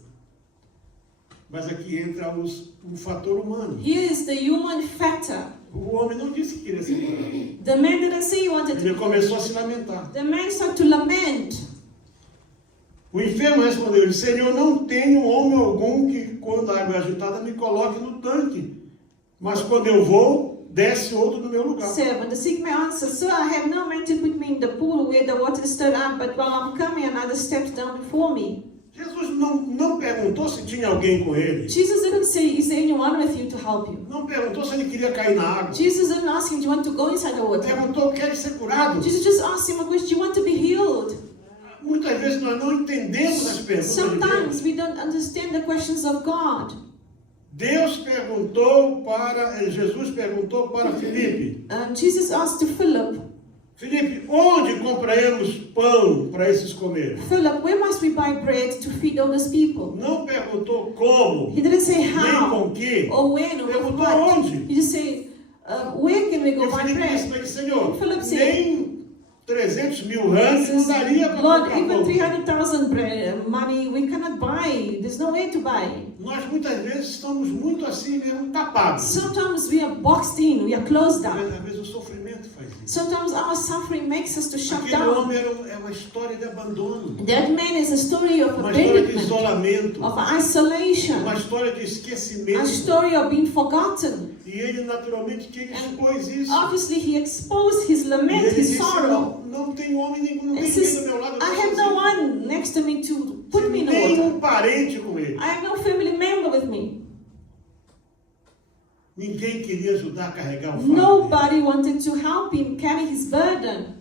Mas aqui entra o fator humano. Here is the human factor. O homem não disse que queria ser curado. The man didn't say he wanted to Ele be começou a healed. se lamentar. The man started to lament. O enfermo respondeu, Senhor, não tenho homem algum que, quando a água é agitada, me coloque no tanque. Mas quando eu vou, desce outro no meu lugar. 7. The sick man answered, Sir, I have no man to put me in the pool where the water is stirred up, but while I'm coming, another steps down before me. Jesus não perguntou se tinha alguém com ele. Jesus didn't say, is there anyone with you to help you? Não perguntou se ele queria cair na água. Jesus didn't ask him, do you want to go inside the water? Perguntou, quer ser curado? Jesus just asked him a question, do you want to be healed? Muitas vezes nós não entendemos as perguntas de Sometimes Deus. we don't understand the questions of God. Jesus perguntou para Filipe, Jesus asked to Philip, Filipe, onde compraremos pão para esses comer? Philip, where must we buy bread to feed all those people? Não perguntou como, He didn't say nem how, com que. or when, or with Perguntou what. onde. He just said, where can we E go o buy Filipe disse bread? para ele, Senhor, Philip said, nem 300.000 rãs não daria para Lord, comprar even pão. 300,000 money we cannot buy. There's no way to buy. Nós muitas vezes estamos muito assim mesmo, tapados. Sometimes we are boxed in, we are closed down. Às vezes o sofrimento faz isso. Sometimes our suffering makes us to shut Aquele down. homem é uma história de abandono, That man is a story of uma história de abandonment, isolamento, of isolation, uma história de a esquecimento. story of being forgotten. E ele naturalmente que ele expôs isso. Obviously, he exposed his E lament, ele his disse, sorrow. não tem homem nenhum, não He tem ninguém says, do meu lado. I have no one next to me to put me in the water. Nenhum parente com ele. I have no family member with me. Ninguém queria ajudar a carregar o fardo dele. Nobody wanted to help him carry his burden.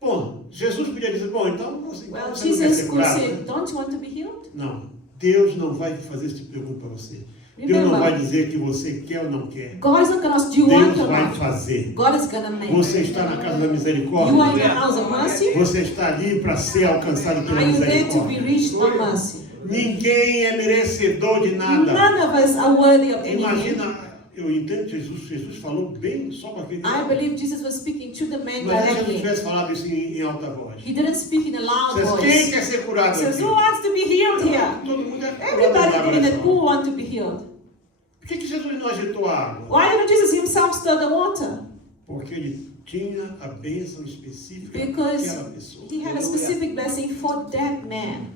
Bom, Jesus podia dizer, bom, então você Well, não quer Jesus ser could curado, say, né? don't you want to be healed? Não, Deus não vai fazer esse tipo de pergunta para você. Deus não vai Remember, dizer que você quer ou não quer. God is not going to ask, do you want Deus or vai not? fazer. God is going to make. Você está na casa da You are in misericórdia. the house of mercy. Você está ali para ser alcançado pela Are you there to be misericórdia. reached by mercy? Ninguém é merecedor de nada. None of us are worthy of anything. Imagina, eu entendo Jesus falou bem só com aquele. I believe Jesus was speaking to the man Mas se Jesus directly. tivesse falado isso em alta voz. He didn't speak in a loud Quem voice. quer ser He curado says, aqui? who wants to be healed here? Todo mundo é curado Everybody in the agora. pool wants to be healed. Por que Jesus não agitou a água? Why didn't Jesus himself stir the water? Porque ele tinha a bênção específica Because daquela pessoa. he had a specific blessing for that man.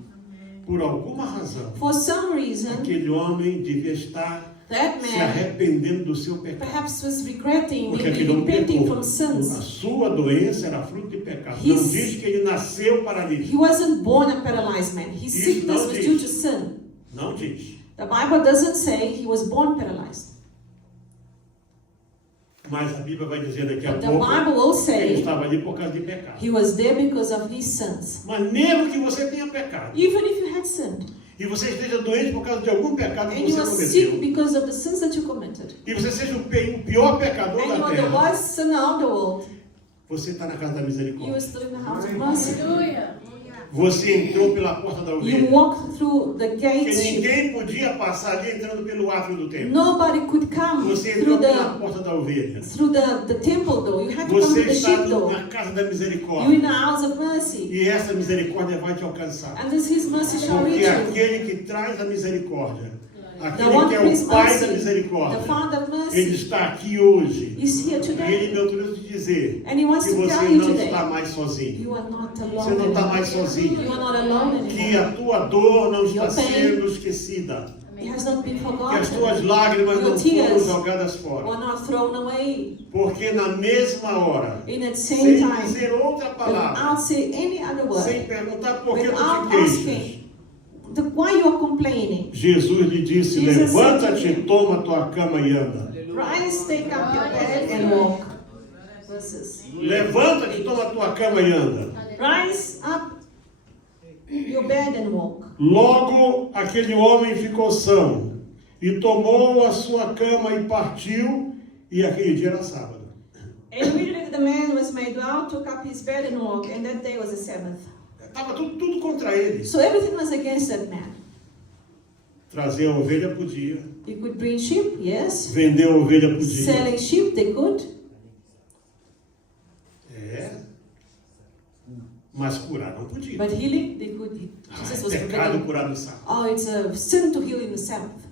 Por alguma razão, For some reason, aquele homem devia estar that se man arrependendo do seu pecado. perhaps was regretting, Porque maybe aquele homem repenting pecou. from A sins. sua doença era fruto de pecado. His- Não diz que ele nasceu paralítico. He wasn't born a paralyzed man. His Isso sickness não was diz. due to sin. Não diz. The Bible doesn't say he was born paralyzed. Mas a Bíblia vai dizer daqui a But the pouco Bible will que ele say estava ali por causa de pecado. he was there because of his sins. Mas mesmo que você tenha pecado, Even if you had sinned, e você esteja doente por causa de algum pecado que and you você are sick cometeu, because of the sins that you committed, e você seja o pior pecador and you da are the terra, worst sinner of the world, você está na casa da you are misericórdia. still in the house of mercy. Você entrou pela porta da You ovelha. walk through the Porque gates. ninguém podia passar ali entrando pelo átrio do templo. Nobody could come Você entrou through pela the porta da ovelha. temple door. You had to come Você to the está sheep door. na casa da You're in misericórdia. the house of mercy, E essa misericórdia vai te alcançar. and this His mercy shall Porque reach you. aquele que traz a misericórdia, The aquele one que é who brings o Pai da mercy, the misericórdia, Father of ele mercy, está aqui hoje. is here E today, ele me autoriza a dizer and He wants que to você tell you não today, está mais sozinho. you are not Você alone não está anymore. mais sozinho. You are not alone Que anymore. a tua dor não está Your pain sendo esquecida. It has not been Que as forgotten tuas lágrimas Your não foram tears jogadas fora. or not thrown away. Porque na mesma hora, In that same sem time, dizer outra palavra, without saying any other sem word, perguntar por que tu without te queixas, asking why you are complaining, Jesus lhe disse, Jesus said to levanta-te, him, toma tua cama e anda. rise, take up your bed and walk. Verses. Levanta-te, toma tua cama e anda. Rise up your bed and walk. Logo aquele homem ficou são e tomou a sua cama e partiu, e aquele dia era sábado. And immediately the man was made well, took up his bed and walked, and that day was the Sabbath. Estava tudo contra ele. So everything was against that man. Trazer a ovelha podia, He could bring sheep, yes. vender a ovelha podia. Selling sheep, they could. É. Mas curar não podia. But healing, they could. Jesus was Pecado forbidding. curar no sábado. Oh, it's a sin to heal in the Sabbath.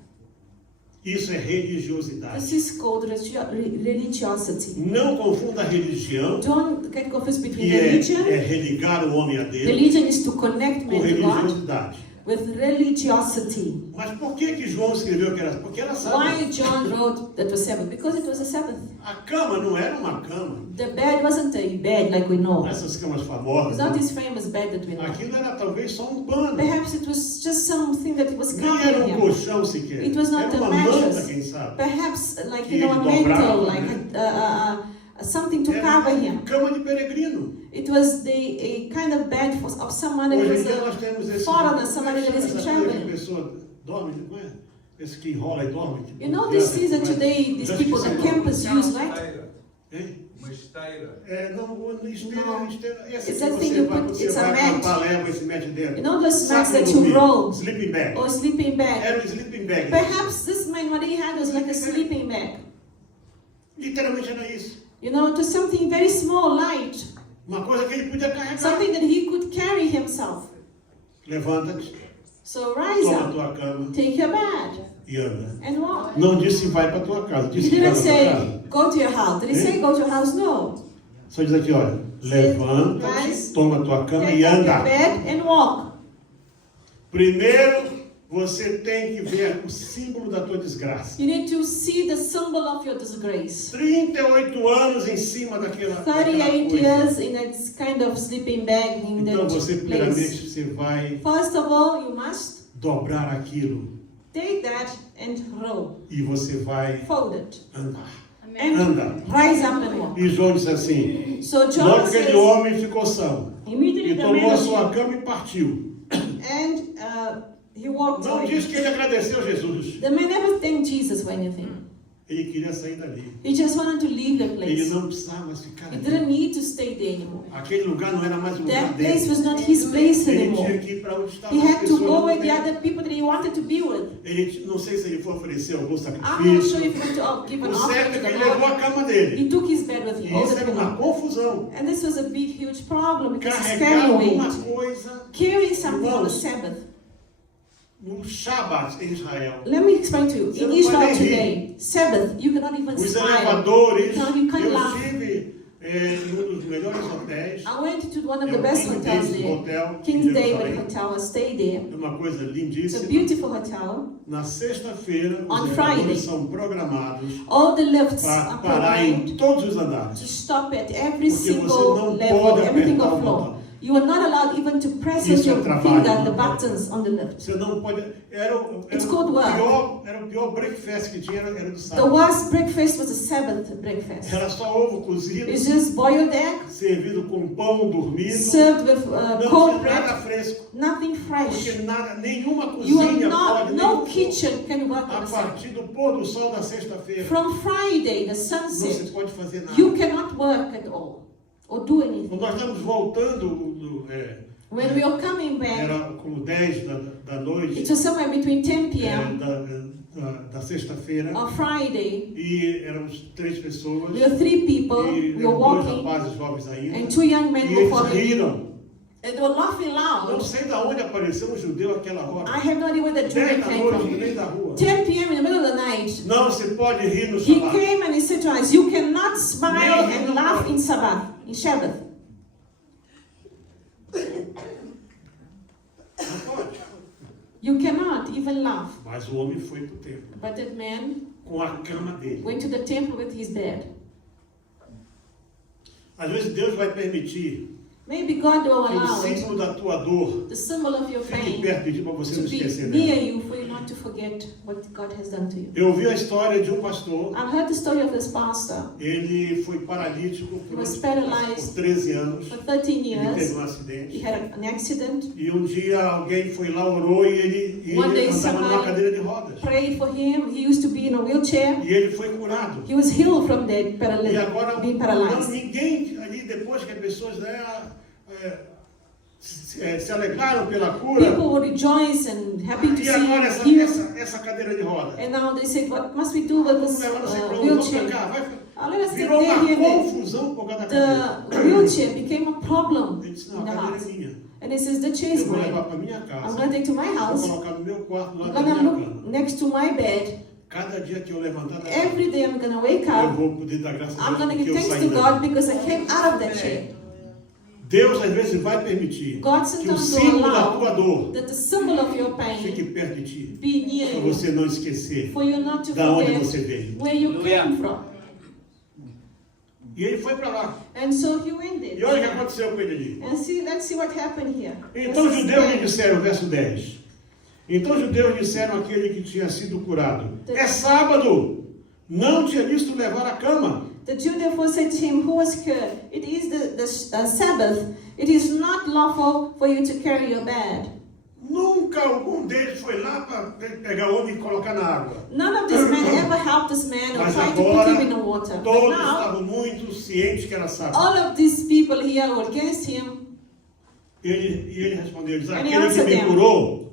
Isso é religiosidade. This is called religiosity. Não confunda a religião, Don't get confused between que religion. é religar o homem a Deus, Religion is to connect com man to God religiosidade. with religiosity. Mas por que João escreveu que era? Porque era sábado. Why John wrote that was Sabbath? Because it was a Sabbath. A cama não era uma cama. The bed wasn't a bed like we know. Essas camas It's famosas. not this famous bed that we know. Aquilo era talvez só um pano. Perhaps it was just something that was Nem era covering him. colchão sequer. It was not Era a uma manta, mattress. quem sabe. Perhaps like Que a ele mantle, dobrava, like something to Era cover uma him. cama de peregrino. It was a kind of bed of someone that Hoje em was dia nós a temos esse. foreigner, somebody that is essa coisa que a traveling. pessoa dorme, não é? Esse que enrola e dorme. Tipo, You know these things that today these Já people esqueci on o nome. campus use, right? Hein? Uma esteira. Não, esteira. Essa It's que that thing você you vai, put- você it's a vai mat. acampar, leva esse mete dentro. You know those Saco mats pra that you dormir. roll Sleeping bag. or sleeping bag? Era um sleeping bag. Perhaps this man, what he had was like a sleeping bag. Literalmente era isso. You know, it was something very small, light, Uma coisa que ele podia carregar. something that he could carry himself. Levanta-te, So rise toma a up, tua cama take your bed, e anda. and walk. Não disse vai para tua casa, He disse que vai didn't para tua say, casa. go to your house. Did he say, go to your house? No. Só diz aqui, olha, levanta-te, Rise, toma a tua cama Take e up your anda. bed and walk. Primeiro, você tem que ver o símbolo da tua desgraça. You need to see the symbol of your disgrace. 38 anos em cima daquela 38 coisa. years in that kind of sleeping bag in Então that você, place. primeiramente, você vai First of all, you must dobrar aquilo take that and roll, e você vai fold it, andar. and Anda. rise up and walk. E João disse assim, So John logo que aquele says, homem ficou são immediately e the tomou a man sua cama e partiu. and he walked Não away. diz que ele agradeceu a Jesus. The man never thanked Jesus for anything. Ele queria sair dali. He just wanted to leave the Ele place. não precisava mais ficar He ali. didn't need to stay there anymore. Aquele lugar não era mais o lugar That place dele. was not his place Ele tinha anymore. que ir para onde estavam He as had to pessoas. go não with the tem- other people that he wanted to be with. Ele, não sei se ele foi oferecer algum I'm not sacrifício. sure if he went to give an O offering certo to é que the ele levou Lord. a cama dele. He took his bed with E him. All isso the era uma people. confusão. And this was a big, huge problem because he's Carregar carrying alguma weight. coisa Carrying something on the Irmãos, Sabbath. no Shabat em Israel. Let me explain to you. Você In não Israel pode nem today, Sabbath, you cannot even Os smile. elevadores, No, you can't eu laugh. estive em um dos melhores hotéis. I went to one of É the o best King hotels David there. Hotel, em King's David Jerusalém. Hotel. I stayed there. É uma coisa It's a lindíssima. beautiful hotel. Na sexta-feira, On os Friday. elevadores são programados All the lifts para are parar em programmed todos os andares. to stop at every Porque você single não level, pode every single apertar o floor. botão. You are not allowed even to press with Isso é your trabalho, finger the não pode. buttons on the lift. Você não pode. Era It's called work. o pior breakfast que tinha, era do The sábado. worst breakfast was a Sabbath breakfast. Era só ovo cozido, It's just boiled egg, servido com pão dormido. served with Não cold tinha nada bread, fresco. nothing fresh. Porque nada, nenhuma You are cozinha not, pode, no nem kitchen can work a on a Sabbath. partir do pôr do sol da sexta-feira. From Friday, the Não se sunset, pode fazer nada. you cannot work at all or do anything. Quando nós estamos voltando, When we are coming back, era como 10 da noite, it was somewhere between 10 p.m. da sexta-feira, on Friday. e éramos 3 pessoas, We were 3 people, e we were eram 2 walking, rapazes jovens ainda, and 2 young men e were eles following. riram. And they were laughing Não loud. sei de onde apareceu um judeu àquela hora. I have no idea where the 10 children da came noite, no from. meio da rua. 10 p.m. in the middle of the night, Não se pode rir no he Shabat. came and he said to us, you cannot smile Nem and não laugh pode. in Sabbath, in Shabbat. Não pode. You cannot even laugh. Mas o homem foi para o templo But that man com a cama dele. went to the temple with his bed. Às vezes Deus vai permitir Maybe God will que o allow it, símbolo da tua dor the symbol of your fique pain, perto de ti para você to não be esquecer near dela. you for you not to forget what God has done to you. Eu ouvi a história de um pastor. I've heard the story of this pastor. Ele foi paralítico He por was paralyzed 13 anos. for 13 Ele teve years. um He acidente. had an accident. E um dia alguém foi lá, orou e ele One day andava numa someone cadeira de rodas. Prayed for him. He used to be in a wheelchair. E ele foi curado. He was healed from that E agora, being não, paralyzed. ninguém ali, depois que as pessoas se alegraram pela cura, People would rejoice and happy to e see agora him healed. essa cadeira de rodas? And now they said, what must we do with Vamos this levar você para onde? Vamos para wheelchair? cá. Let us take Virou care uma here. confusão por causa da cadeira. The wheelchair became a problem Ele disse, in não, the a cadeira house. é minha. And he says, the chair is Eu vou levar mine. para minha I'm casa. going to take to my Vou house. colocar no meu quarto, lá I'm da going to minha look cama. next to my bed. Cada dia que eu levantar da Every day I'm going to wake eu up. vou poder dar graças a I'm Deus going to porque give eu thanks saí to dali. God because I came out of that chair. Deus às vezes vai permitir God que o sometimes símbolo will da tua allow dor that the symbol of your fique pain perto de ti, be near para you, você não esquecer for you not to da onde forget você veio. where you came from. E ele foi para lá. And so he went there. E olha o que aconteceu com ele ali. And see, let's see what happened here. Então os Verse judeus lhe 10. disseram, verso 10. Então os judeus disseram àquele que tinha sido curado: é sábado, não te é lícito levar a cama. The Jew therefore said to him who was cured, it is the Sabbath. It is not lawful for you to carry your bed. Nunca algum deles foi lá para pegar o homem e colocar na água. None of these men ever helped this man or Mas tried to put agora, him in the water. But todos now, estavam muito cientes que era sábado. all of these people here were against him. E ele respondeu: diz, And he aquele que answered me them. curou,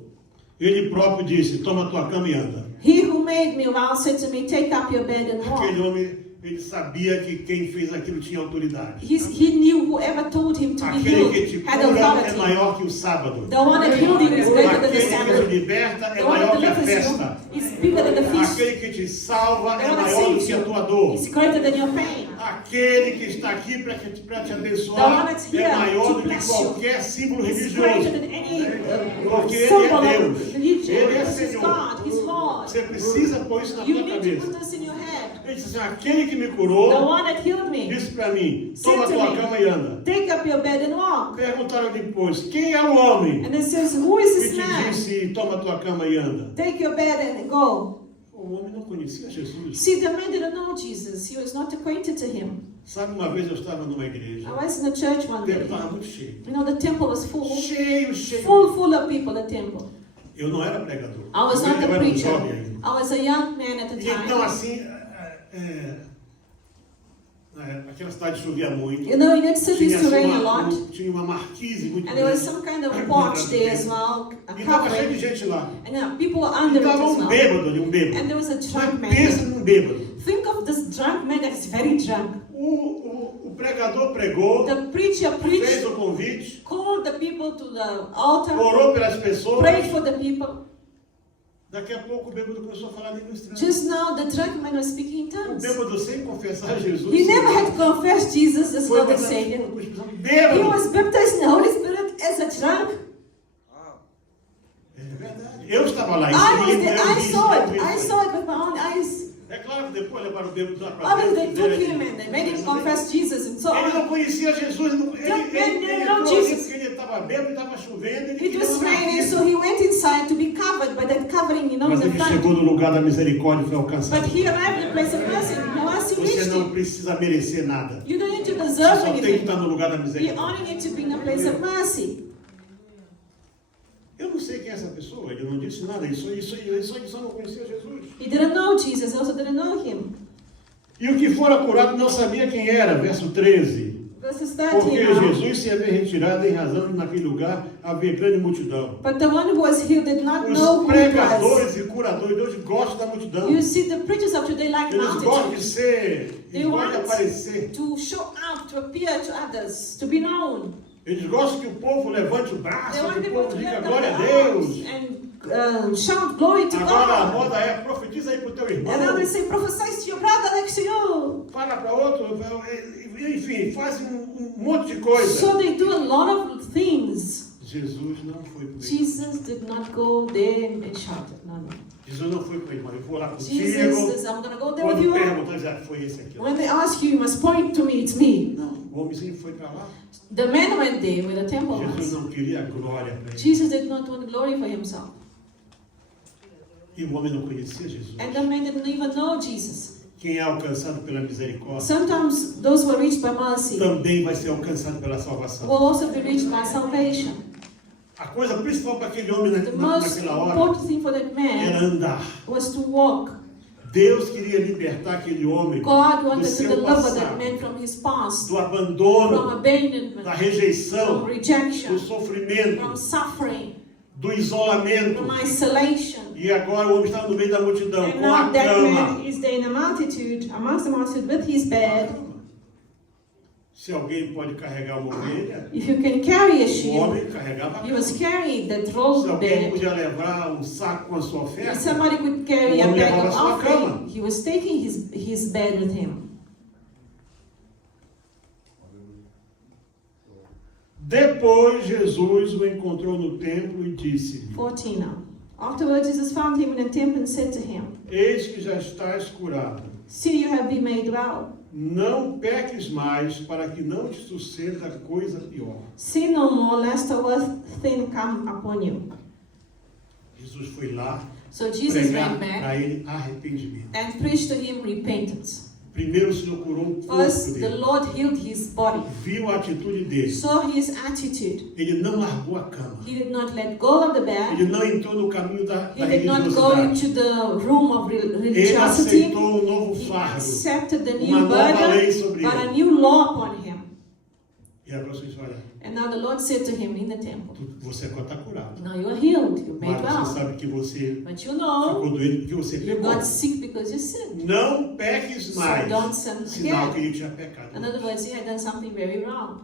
ele próprio disse: toma tua cama e anda. He who made me well said to me, take up your bed and Aquele walk. homem, ele sabia que quem fez aquilo tinha autoridade. He knew whoever told him to be Aquele que te healed had cura é authority. maior que o sábado. The one that healed you is greater than the Aquele que te Sabbath. liberta é The one that maior que a delivers festa. you is bigger than the feast. Aquele que te salva The é one that maior do saves que a you tua dor. is greater than your pain. Aquele que está aqui para te The one abençoar that's é here maior to do que bless you qualquer símbolo It's greater religioso. than any Porque ele symbol é of Deus. religion. Ele é This is Senhor. God, He's Lord. Você precisa pôr isso na You tua need to cabeça. put this in your head. Ele disse assim: aquele que me The curou one that healed me, disse para mim: said toma to tua me, cama e anda. take up your bed and walk. Perguntaram depois: quem é o homem And it says, who is que this te man? disse toma tua cama e anda? Take your bed and go. O homem não conhecia Jesus. See, the man didn't know Jesus. He was not acquainted to him. Sabe, uma vez eu estava numa igreja, I was in the church one o day. templo estava muito cheio. You know, the temple was full. Cheio, cheio. Full of people, the temple. Eu não era pregador. I was Eu not the era um preacher. jovem ainda. I was a young man at the E então, time. assim, aquela cidade chovia muito. You know, in that city Tinha, used to assim, rain a lot. tinha uma marquise muito And there was grande. some kind of porch there as well, a E estava cheio de covering. gente lá. And people were E under it estava as um well. bêbado ali, um bêbado. And there was a drunk Mas pensa man. num bêbado. Think of this drunk man that is very drunk. O pregador pregou, The preacher fez preached, o convite, called the people to the altar, orou pelas pessoas. prayed for the people. Daqui a pouco o bêbado começou a falar língua estranha. Just now, the drunk man was speaking in O tongues. bêbado, sem confessar Jesus, He never had confessed Jesus as foi Lord and batizado Savior. com o Espírito Santo. He Bêbado. was baptized in the Holy Spirit as a drunk. É verdade. Eu estava lá. I was eu there. vi I isso, saw eu it. vi I isso. saw it with my own eyes. É claro que depois levaram o bêbado lá para Obviously, they took him and they made him confess Jesus and so Ele não on. conhecia Jesus. Ele não entrou Jesus. ali porque ele estava bêbado, estava chovendo. Ele It queria was uma raining, marquise. so he went inside to be covered by that covering, you know, Mas in the ele front. chegou no lugar da misericórdia e foi But alcançado. he arrived at the place of mercy. Mercy Você reached não him. precisa merecer nada. You don't need to Você deserve só tem que anything. estar no lugar da You misericórdia. only need to be in a place of mercy. Eu não sei quem é essa pessoa. Ele não disse nada. Ele só não conhecia Jesus. He didn't know Jesus, also didn't know him. E o que fora curado não sabia quem era. Verso 13. Verses Porque 13 now. Jesus se havia retirado em razão de naquele lugar havia grande multidão. But the one who was healed did not know Os who it was. pregadores e curadores, Deus gosta da multidão. You see, the preachers of today like Eles gostam de multitudes. ser, They eles gostam de want aparecer. to show out, to appear to others, to be known. Eles gostam que o povo levante o braço, They want que o people povo to diga lift up glória a their Deus. arms and shout glory to Agora a God. moda é profetiza aí para o teu irmão. And I will say, prophesy to your brother next to you. Fala para outro, enfim, fazem um monte de coisa. So they do a lot of things. Jesus não foi por ele. Jesus did not go there and shout. No, no. Jesus não foi por ele, mas eu vou lá contigo. Jesus says, I'm going to go there with Quando you. perguntam, diz, foi esse aqui. When they ask you, you must point to me, it's me. Não, o homenzinho foi para lá. The man went there where the temple Jesus was. não queria glória para ele. Jesus did not want glory for himself. E o homem não conhecia Jesus. And the man didn't even know Jesus. Quem é alcançado pela misericórdia Sometimes those who are reached by mercy também vai ser alcançado pela salvação. will also be reached by salvation. A coisa principal para aquele homem The most naquela hora important thing for that era man andar. was to walk. Deus queria libertar aquele homem God do wanted to seu deliver that passado, man from his past, do from abandono, da abandonment, from rejeição, rejection, do from sofrimento, suffering, do isolamento. from isolation. E agora o homem estava no meio da multidão, And com now a that cama. man is there in the multitude, amongst the multitude with his bed. Se alguém pode carregar uma ovelha, If you can carry a o sheep, homem carregava a he was cama. carrying that Se rolled alguém bed. podia levar um saco com a sua If oferta, somebody could carry a o homem bag levava of a sua cama. offering, he was taking his bed with him. Depois Jesus o encontrou no templo e disse-lhe: 14 now. Afterwards, Jesus found him in the temple and said to him, Eis que já estás curado. See, you have been made well. Não peques mais, para que não te suceda coisa pior. Sin no more, lest a worse thing come upon you. Jesus foi lá So Jesus pregar went back para ele arrependimento. and preached to him repentance. Primeiro o Senhor curou o corpo First, the dele. Lord healed his body. Viu a atitude dele. Saw his attitude. Ele não largou a cama. He did not let go of the bed. Ele não entrou no caminho da He did not go religiosidade. into the room of Ele religiosity. aceitou um novo He fardo. accepted the Uma new nova lei burden, sobre but a ele. new law upon him. E agora você diz, olha, And now the Lord said to him in the temple, você agora está curado. now you are healed, you're made Mas você well. sabe que você But you know, ficou doente porque você you pecou. got sick because you sinned. Não peques So mais. don't sin Sinal que again. ele tinha pecado. In other words, he had done something very wrong.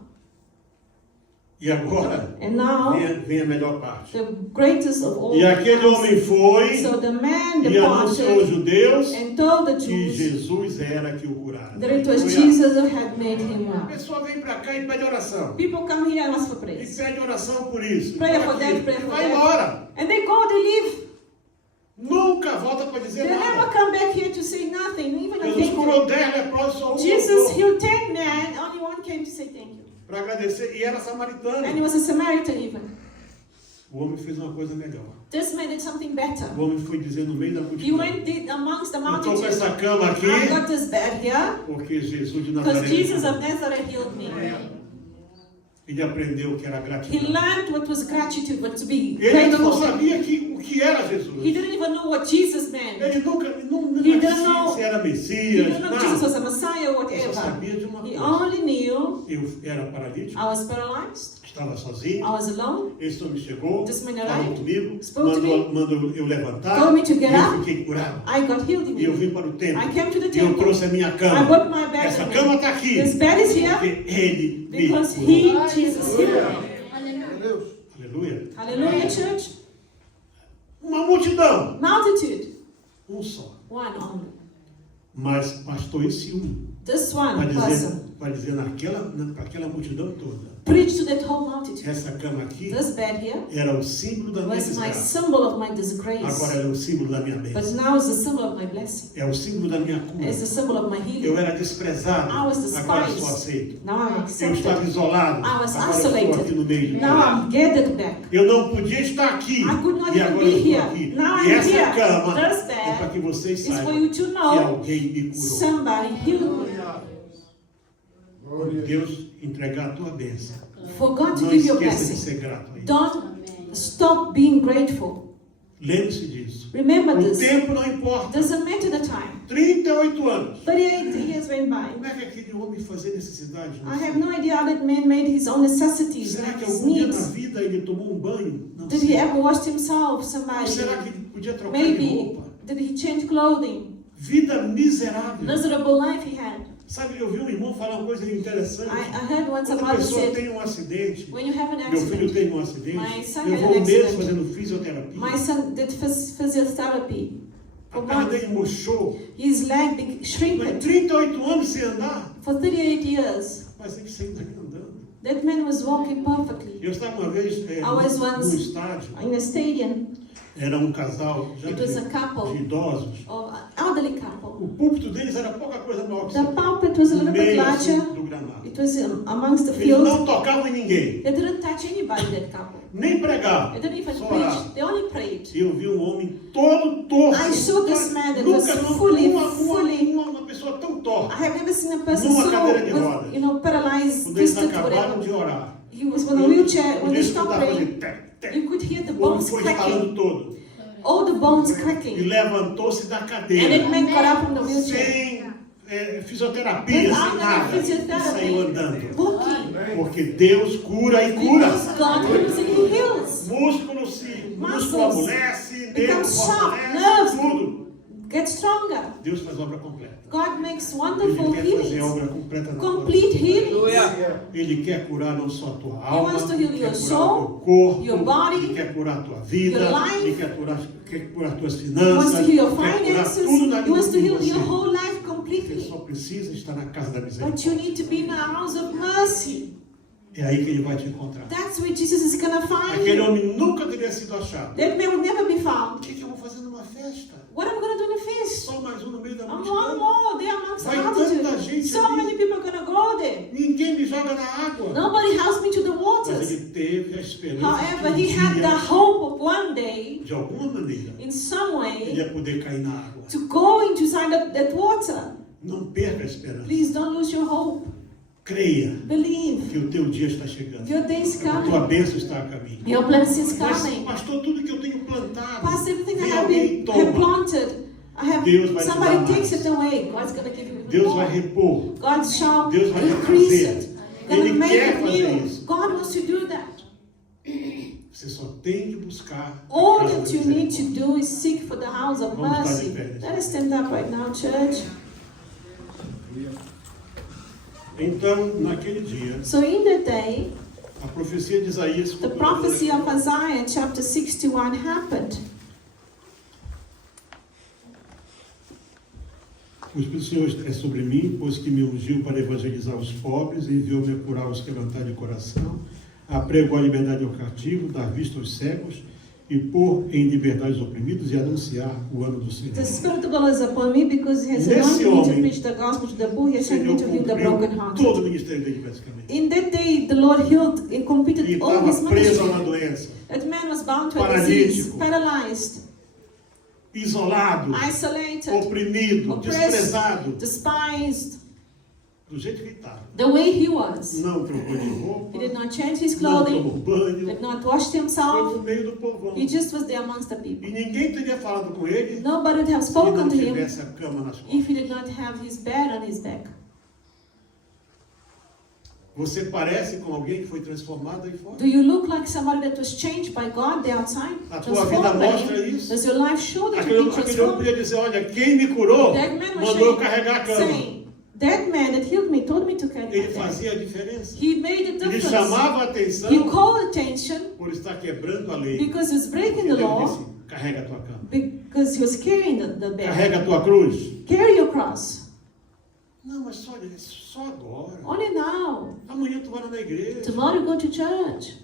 E agora, And now, vem a melhor parte. the greatest of all E aquele comes. homem foi So the man e anunciou aos departed judeus and told the que Jews Jesus era que o curara. that it was Foi Jesus who had made him A well. pessoa vem para cá e pede oração. People come here and ask for E praise. pede oração por isso. Pray por for aquilo. that, pray for Vai that. embora. And they go, they leave. Nunca volta para dizer They never nada. come back here to say nothing, even a Jesus thank curou you. 10 leprosos, só um Jesus voltou healed 10 men, only one came to say thank you. para agradecer. E era And he samaritano. was a Samaritan even. O homem fez uma coisa melhor. This man did something better. O homem foi dizer no meio da He multidão: went amongst the eu estou com multitude. essa cama aqui I got this bed here porque Jesus de because Nazaré. Jesus of Nazareth healed me. Ele aprendeu o que era He gratidão. learned what was gratitude, what to be Ele não grateful. sabia o que era Jesus. He didn't even know what Jesus meant. Ele não He didn't know- se era He Messias, didn't know Jesus was nada. a Messiah or Ele só whatever. sabia de uma He coisa. only knew Eu era paralítico, I was paralyzed, estava sozinho. I was alone. Esse homem chegou, This man falou arrived, comigo, spoke to me, mandou eu levantar, told me to get e eu up. fiquei curado. I got healed E eu immediately. vim para o templo. I came to the E eu temple. trouxe a minha I cama. brought my bed Essa with cama me. está aqui. This bed is here Porque ele me because curou. He, Jesus, healed me. Aleluia. Hallelujah, church. Uma multidão. Multitude, Um só. one only. Mas bastou esse This para one dizer, person para dizer para aquela multidão toda. preached to that whole multitude. Essa cama aqui This bed here era o símbolo da minha was my desgraça. symbol of my Agora disgrace, é o símbolo da minha but bênção. now it's the symbol of my blessing. É o símbolo da minha cura. It's the symbol of my Eu healing. era desprezado, I was despised. agora sou aceito. Now I'm Eu estava accepted. isolado, I was agora estou aqui isolated. no meio de Now vocês. I'm gathered back. Eu não podia estar aqui, I could not e even agora be eu estou here. aqui. Now E I'm essa here. cama This é para bed que vocês is for saibam you to que know alguém me curou. somebody healed me. Deus entregar a tua bênção. For God to Não give you a esqueça de blessing, ser grato a Ele. don't stop being grateful. Lembre-se disso. Remember O this. tempo não importa. Doesn't matter the time. 38 anos. 38 years went by. Como é que aquele homem fazia necessidade? I have no idea how that man made his own necessities, Será que his algum dia na needs. vida ele tomou um banho? Não Did he sei. ever wash himself? Ou Somebody? será que ele podia trocar de Maybe. roupa? Did he change clothing? Vida miserável. Miserable life he had. Sabe, eu vi um irmão falar uma coisa interessante. I heard once Quando a somebody pessoa said, tem um acidente, when you have an meu filho accident, teve um acidente, My son eu had vou an um mês accident. fazendo fisioterapia. my son did physiotherapy. A For perna months. dele murchou. His leg became Mas shrinked 38 anos sem andar, for 38 years. mas ele sempre está andando. That man was walking perfectly Eu estava uma vez was no once- estádio, in a stadium. era um casal já It was a de couple, idosos. or elderly couple. O púlpito deles era pouca coisa maior que The isso. pulpit was a No little bit meio assim, larger. do gramado. It was amongst the Eles field. não tocavam em ninguém, They didn't touch anybody, that couple. nem pregavam. They didn't even Só preach. oravam. They only prayed. E eu vi um homem todo torto. I saw this man that Nunca was não fully- uma pessoa tão torta. I have never seen a person Numa so, cadeira de rodas. paralyzed, Quando eles twisted, acabaram whatever. de orar, He was on a wheelchair. When they eles stopped escutavam praying, fazer tec, tec. you could hear the O homem bones foi cracking. estalando todo. All the bones E cracking. levantou-se da And that cadeira. man got up from the wheelchair. Sem fisioterapia, sem Without nada. any E saiu physiotherapy. andando. Walking. Porque Deus cura e cura. Because God heals and He heals. Músculo Muscles amolece, nervo become soft, fortalece, nerves tudo. Get stronger. Deus faz obra completa. God makes Ele wonderful quer fazer healings. obra completa na tua Complete vida. healings. Ele quer curar não só a tua alma, wants to heal ele your quer curar soul, o teu corpo, your body, ele quer curar a tua vida, your life. ele quer curar as tuas He finanças, wants to heal your quer curar finances. tudo na He wants to vida de heal your você. whole life Você completely. só precisa estar na casa da But misericórdia. you need to be in the house of mercy. É aí que ele vai te encontrar. That's where Jesus is going to find Aquele you. homem nunca teria sido achado. That man will never be O found. que eu vou fazer numa festa? What am I going to do in the feast? Só mais um no meio da One multidão. more. They are amongst the Vai tanta multitude. gente So ali. many people are going to go there. Ninguém me joga na água. Nobody helps me to the Mas waters. ele teve a esperança However, que he had the dia, hope of one day, de alguma maneira, in some ele way, ia poder cair na água. to go into inside that water. Não perca a esperança. Please don't lose your hope. Creia Believe. que o teu dia está chegando. Your day is A tua coming. bênção está a caminho. Your blessing is Mas, coming. pastor, tudo que eu tenho plantado, Past everything I vem have alguém e have toma. planted, Deus vai te dar somebody mais. takes it away. God's going to give you even Deus vai more. repor. God shall Deus vai increase refazer. it. Going Ele to make quer it fazer new. isso. God wants to do that. Você só tem que buscar a All casa that da you need to misericórdia. do is seek for the house of Vamos estar mercy. de pé nesse Let us stand up right now, church. Então, naquele dia, So in that day, a profecia de Isaías the prophecy of Isaiah chapter 61 happened. O Espírito do Senhor é sobre mim, pois que me ungiu para evangelizar os pobres e enviou-me a curar os quebrantados de coração, a pregoar a liberdade ao cativo, dar vista aos cegos e pôr em liberdade os oprimidos e anunciar o ano do Senhor. The Spirit of the Lord is upon me because He has Nesse anointed me to homem, preach the gospel to the poor. He O has sent me Senhor to heal the cumpriu todo brokenhearted. o ministério dele, basicamente. In that day, the Lord healed and E completed all His estava preso a uma ministry. doença, That man was bound to a disease, Paralítico. paralyzed, isolado, isolated, oprimido, oppressed, desprezado, despised, do jeito que estava. the way he was. Não trocou de roupa, He did not change his não clothing, tomou banho, did not wash foi himself. no meio do povão. He just was there amongst the people. E ninguém teria falado com ele Nobody would have se ele não spoken to him tivesse a cama nas costas. if he did not have his bed on his back. Você parece com alguém que foi transformado aí fora? Do you look like somebody that was changed by God there outside? A tua vida Transformed by mostra Him? isso. Does your life show that Aquele you've been aquele homem transformed? podia dizer, olha, quem me curou That man was mandou eu carregar a cama. saying, that man that healed me told me to carry Ele my bed. fazia a diferença. He made a Ele difference. chamava a atenção He called attention por estar quebrando a lei. because he was breaking Ele the law, disse, carrega a tua cama. because he was carrying the bed. Carrega a tua cruz. Carry your cross. Não, mas olha, só agora. Only now. Amanhã tu vai lá na igreja. Tomorrow you go to church.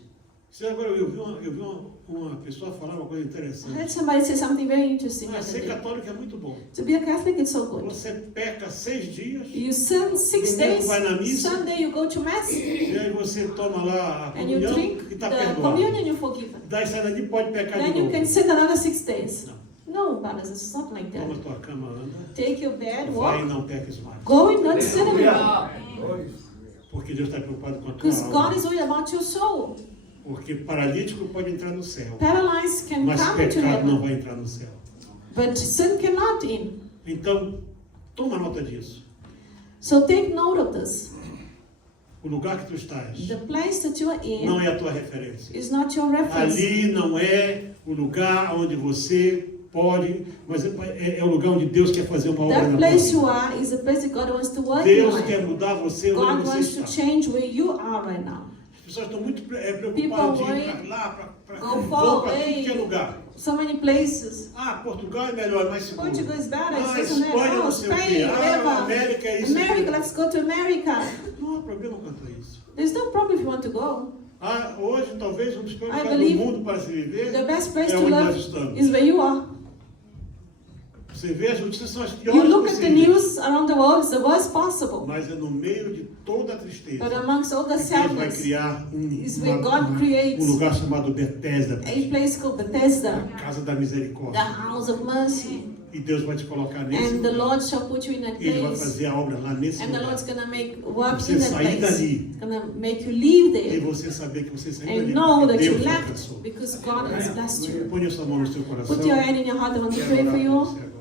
Agora eu vi uma pessoa falar uma coisa I interessante. heard somebody say something very interesting the other Ser day. católico é muito bom. To be a Catholic is so good. Você peca 6 dias, You sin 6 Domingo days, vai na missa. Sunday you go to Mass, e aí você toma lá a and you comunhão drink e está the perdoado. communion, you're forgiven. Daí sai daqui pode pecar de Then you novo. can sin another 6 days. Não. No, brothers, it's not like Toma that. tua cama, anda. Take your bed, Vai e walk, não peques mais. go and not sin anymore. Porque Deus está preocupado com a tua Because God alma. is worried about your soul. Porque paralítico pode entrar no céu, Paralyzed can mas come into pecado não heaven, vai entrar no céu. but sin cannot in. Então, toma nota disso. So take note of this. O lugar que tu estás The place that you are não in é a tua referência. is not your reference. Ali não é o lugar onde você pode, mas é o lugar onde Deus quer fazer uma obra That na place tua you vida. are is the place that God wants to work in Deus your quer life. mudar você God onde você wants to está. change where you are right now. As pessoas estão muito preocupadas People de ir worry, para lá, para go vão far para tudo away. que é lugar. So many places. Ah, Portugal é melhor, mais seguro. Portugal is better, Ah, it's this and that. Espanha Oh, não sei o quê. Spain, Ah, whatever. América é isso. America, let's go to America. Não há problema quanto a isso. There's no problem if you want to go. Ah, hoje, talvez, um dos piores I lugares do believe mundo para se viver The best place é to onde nós live estamos. is where you are. Você vê, as notícias são as You piores look at the possíveis. news around the world, it's the worst possible. Mas é no meio de toda a tristeza But amongst all the que Deus vai sadness, criar is where God creates um lugar chamado Bethesda, a place called Bethesda, a casa da the misericórdia. house of mercy. E Deus vai te colocar nesse And the lugar. Lord shall put you in that E Ele vai place. fazer a obra lá nesse And the lugar. Lord's gonna make work Você in that sair place. dali. It's gonna make you live E there. você saber que você saiu And dali know porque that you Deus te left alcançou. because God has blessed you. Põe a sua mão no seu coração. Put your hand in your heart. I want to Quero pray orar for por you. você agora.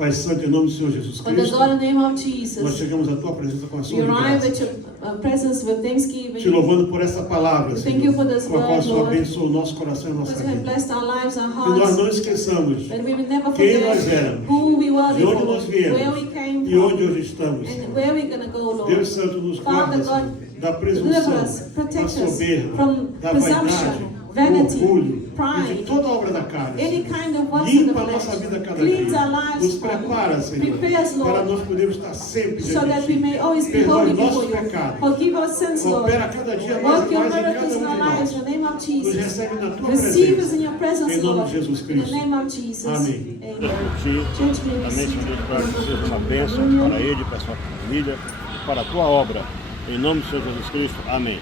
Pai Santo, em nome do Senhor Jesus For the Cristo, God, in the name of nós Jesus, chegamos à Tua presença com ação we de arrive graças. at your presence with thanksgiving. Te louvando por essa palavra, Thank Senhor, you for this com a qual o word, Senhor Lord. abençoou o nosso coração e a nossa Because you have vida. blessed our lives, our Que nós hearts, não esqueçamos that we will never quem nós forget éramos, who we were de onde before, nós viemos where we came e onde from, hoje estamos, and Senhor. where we're going to go, Lord. Deus Santo, nos Father guarda, Senhor, God, da deliver presunção, us, da protect us soberba, from da presumption, vaidade, do vanity, orgulho e de pride, toda obra da carne, any Senhor. kind of works in the Limpa a nossa vida flesh. cada Cleanse dia. our lives, Nos prepara, Senhor, prepare us, para Lord, nós podermos estar sempre so diante that we de may Ti. always be Perdoe holy nossos before you. pecados. Forgive our sins, Lord. Opera cada dia mais Work e your mais em miracles cada in um our de lives nós. in the name of Nos Jesus. recebe na Tua Receive us presença. in your presence, Em nome Lord. de Jesus In the Cristo. name of Jesus. Amém. Amen. Ti, Church, we amém, receive. Senhor Deus, para que seja uma bênção para ele, para a sua família, para a tua obra. Em nome do Senhor Jesus Cristo. Amém.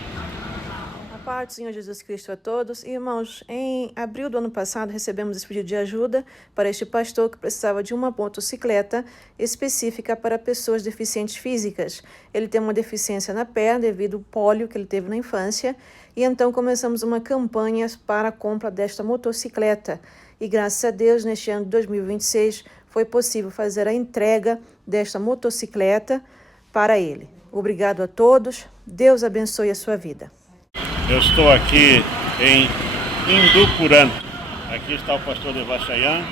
A paz do Senhor Jesus Cristo a todos. Irmãos, em abril do ano passado recebemos esse pedido de ajuda para este pastor que precisava de uma motocicleta específica para pessoas deficientes físicas. Ele tem uma deficiência na perna devido ao pólio que ele teve na infância e então começamos uma campanha para a compra desta motocicleta. E graças a Deus, neste ano de 2026, foi possível fazer a entrega desta motocicleta para ele. Obrigado a todos. Deus abençoe a sua vida. Eu estou aqui em Indupuran. Aqui está o pastor Devachayan.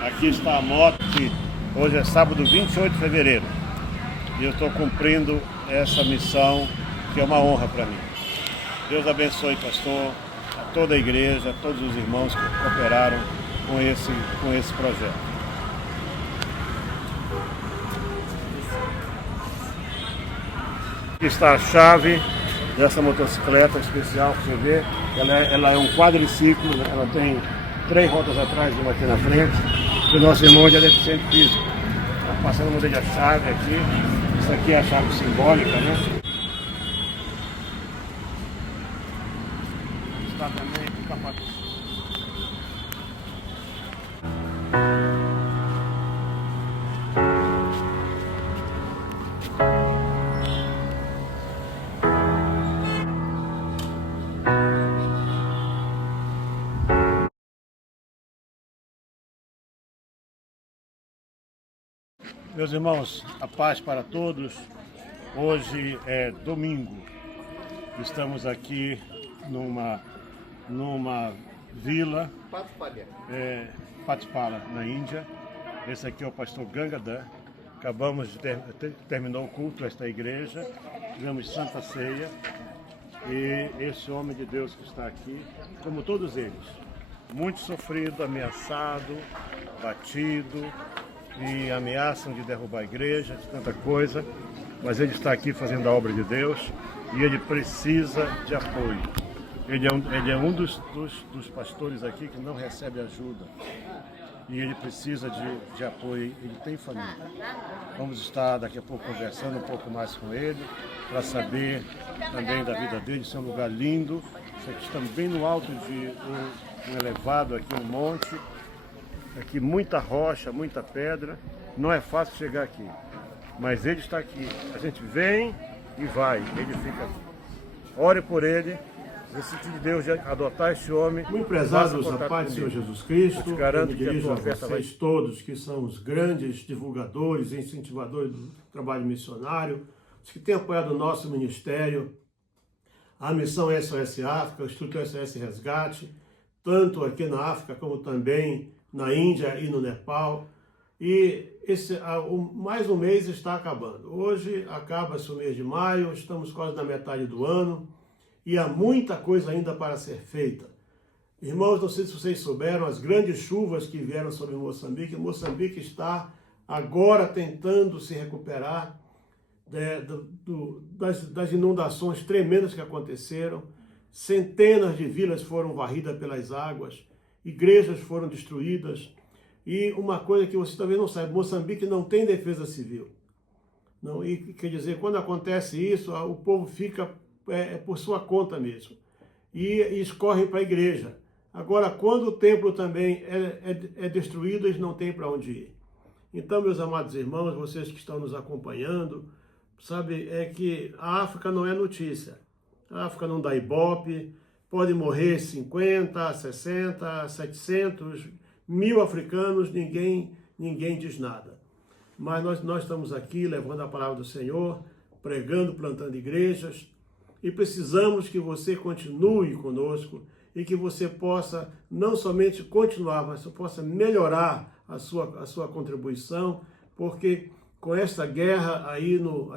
Aqui está a moto que hoje é sábado 28 de fevereiro. E eu estou cumprindo essa missão que é uma honra para mim. Deus abençoe, pastor, a toda a igreja, a todos os irmãos que cooperaram com esse projeto. Aqui está a chave dessa motocicleta especial que você vê. Ela é um quadriciclo, né? Ela tem 3 rodas atrás e uma aqui na frente. E o nosso irmão é deficiente físico. Está passando uma dele a chave aqui. Isso aqui é a chave simbólica, né? Está também o capacete. Meus irmãos, a paz para todos. Hoje é domingo. Estamos aqui numa vila, Patipala, na Índia. Esse aqui é o pastor Gangadhar. Acabamos de terminou o culto desta igreja. Tivemos Santa Ceia. E esse homem de Deus que está aqui, como todos eles, muito sofrido, ameaçado, batido, e ameaçam de derrubar a igreja, de tanta coisa, mas ele está aqui fazendo a obra de Deus e ele precisa de apoio. Ele é um dos pastores aqui que não recebe ajuda e ele precisa de apoio, ele tem família. Vamos estar daqui a pouco conversando um pouco mais com ele para saber também da vida dele. Isso é um lugar lindo. Estamos bem no alto de um elevado aqui, um monte. Aqui muita rocha, muita pedra, não é fácil chegar aqui, mas ele está aqui. A gente vem e vai, ele fica aqui. Ore por ele, decide de Deus de adotar esse homem. Muito prezados, a paz do Senhor Jesus Cristo. Eu te garanto me que a dirijo tua a oferta vocês todos que são os grandes divulgadores e incentivadores do trabalho missionário, os que têm apoiado o nosso ministério, a missão SOS África, o Instituto SOS Resgate, tanto aqui na África como também na Índia e no Nepal. E mais um mês está acabando. Hoje acaba-se o mês de maio, estamos quase na metade do ano e há muita coisa ainda para ser feita. Irmãos, não sei se vocês souberam, as grandes chuvas que vieram sobre Moçambique. Moçambique está agora tentando se recuperar das inundações tremendas que aconteceram. Centenas de vilas foram varridas pelas águas. Igrejas foram destruídas. E uma coisa que você talvez não saiba, Moçambique não tem defesa civil. Não, e quer dizer, quando acontece isso, o povo fica por sua conta mesmo. E escorrem para a igreja. Agora, quando o templo também é destruído, eles não têm para onde ir. Então, meus amados irmãos, vocês que estão nos acompanhando, sabe, é que a África não é notícia. A África não dá ibope. Pode morrer 50, 60, 700, 1000 africanos, ninguém ninguém diz nada. Mas nós estamos aqui levando a palavra do Senhor, pregando, plantando igrejas, e precisamos que você continue conosco e que você possa não somente continuar, mas possa melhorar a sua contribuição, porque com esta guerra aí no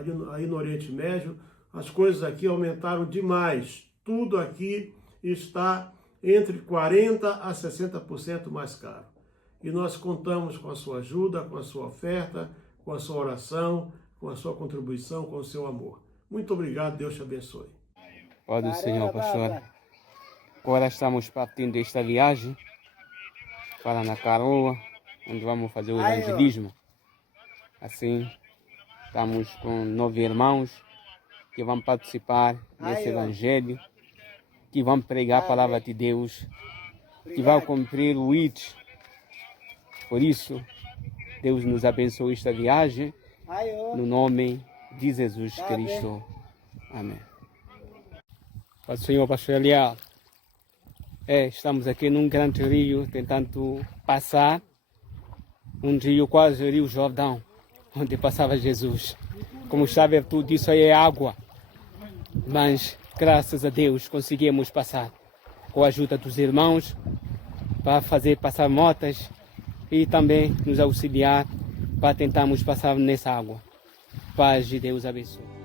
Oriente Médio, as coisas aqui aumentaram demais. Tudo aqui está entre 40% a 60% mais caro. E nós contamos com a sua ajuda, com a sua oferta, com a sua oração, com a sua contribuição, com o seu amor. Muito obrigado, Deus te abençoe. Paz do Senhor, pastor. Agora estamos partindo desta viagem para na Caroa, onde vamos fazer o evangelismo. Assim, estamos com 9 irmãos que vão participar desse evangelho, que vão pregar a palavra de Deus, que vão cumprir o IT. Por isso, Deus nos abençoe esta viagem, no nome de Jesus Cristo. Amém. Paz do Senhor, pastor Eliel. Estamos aqui num grande rio, tentando passar um rio, quase o Rio Jordão, onde passava Jesus. Como sabe, tudo isso aí é água, mas graças a Deus conseguimos passar com a ajuda dos irmãos para fazer passar motas e também nos auxiliar para tentarmos passar nessa água. Paz de Deus abençoe.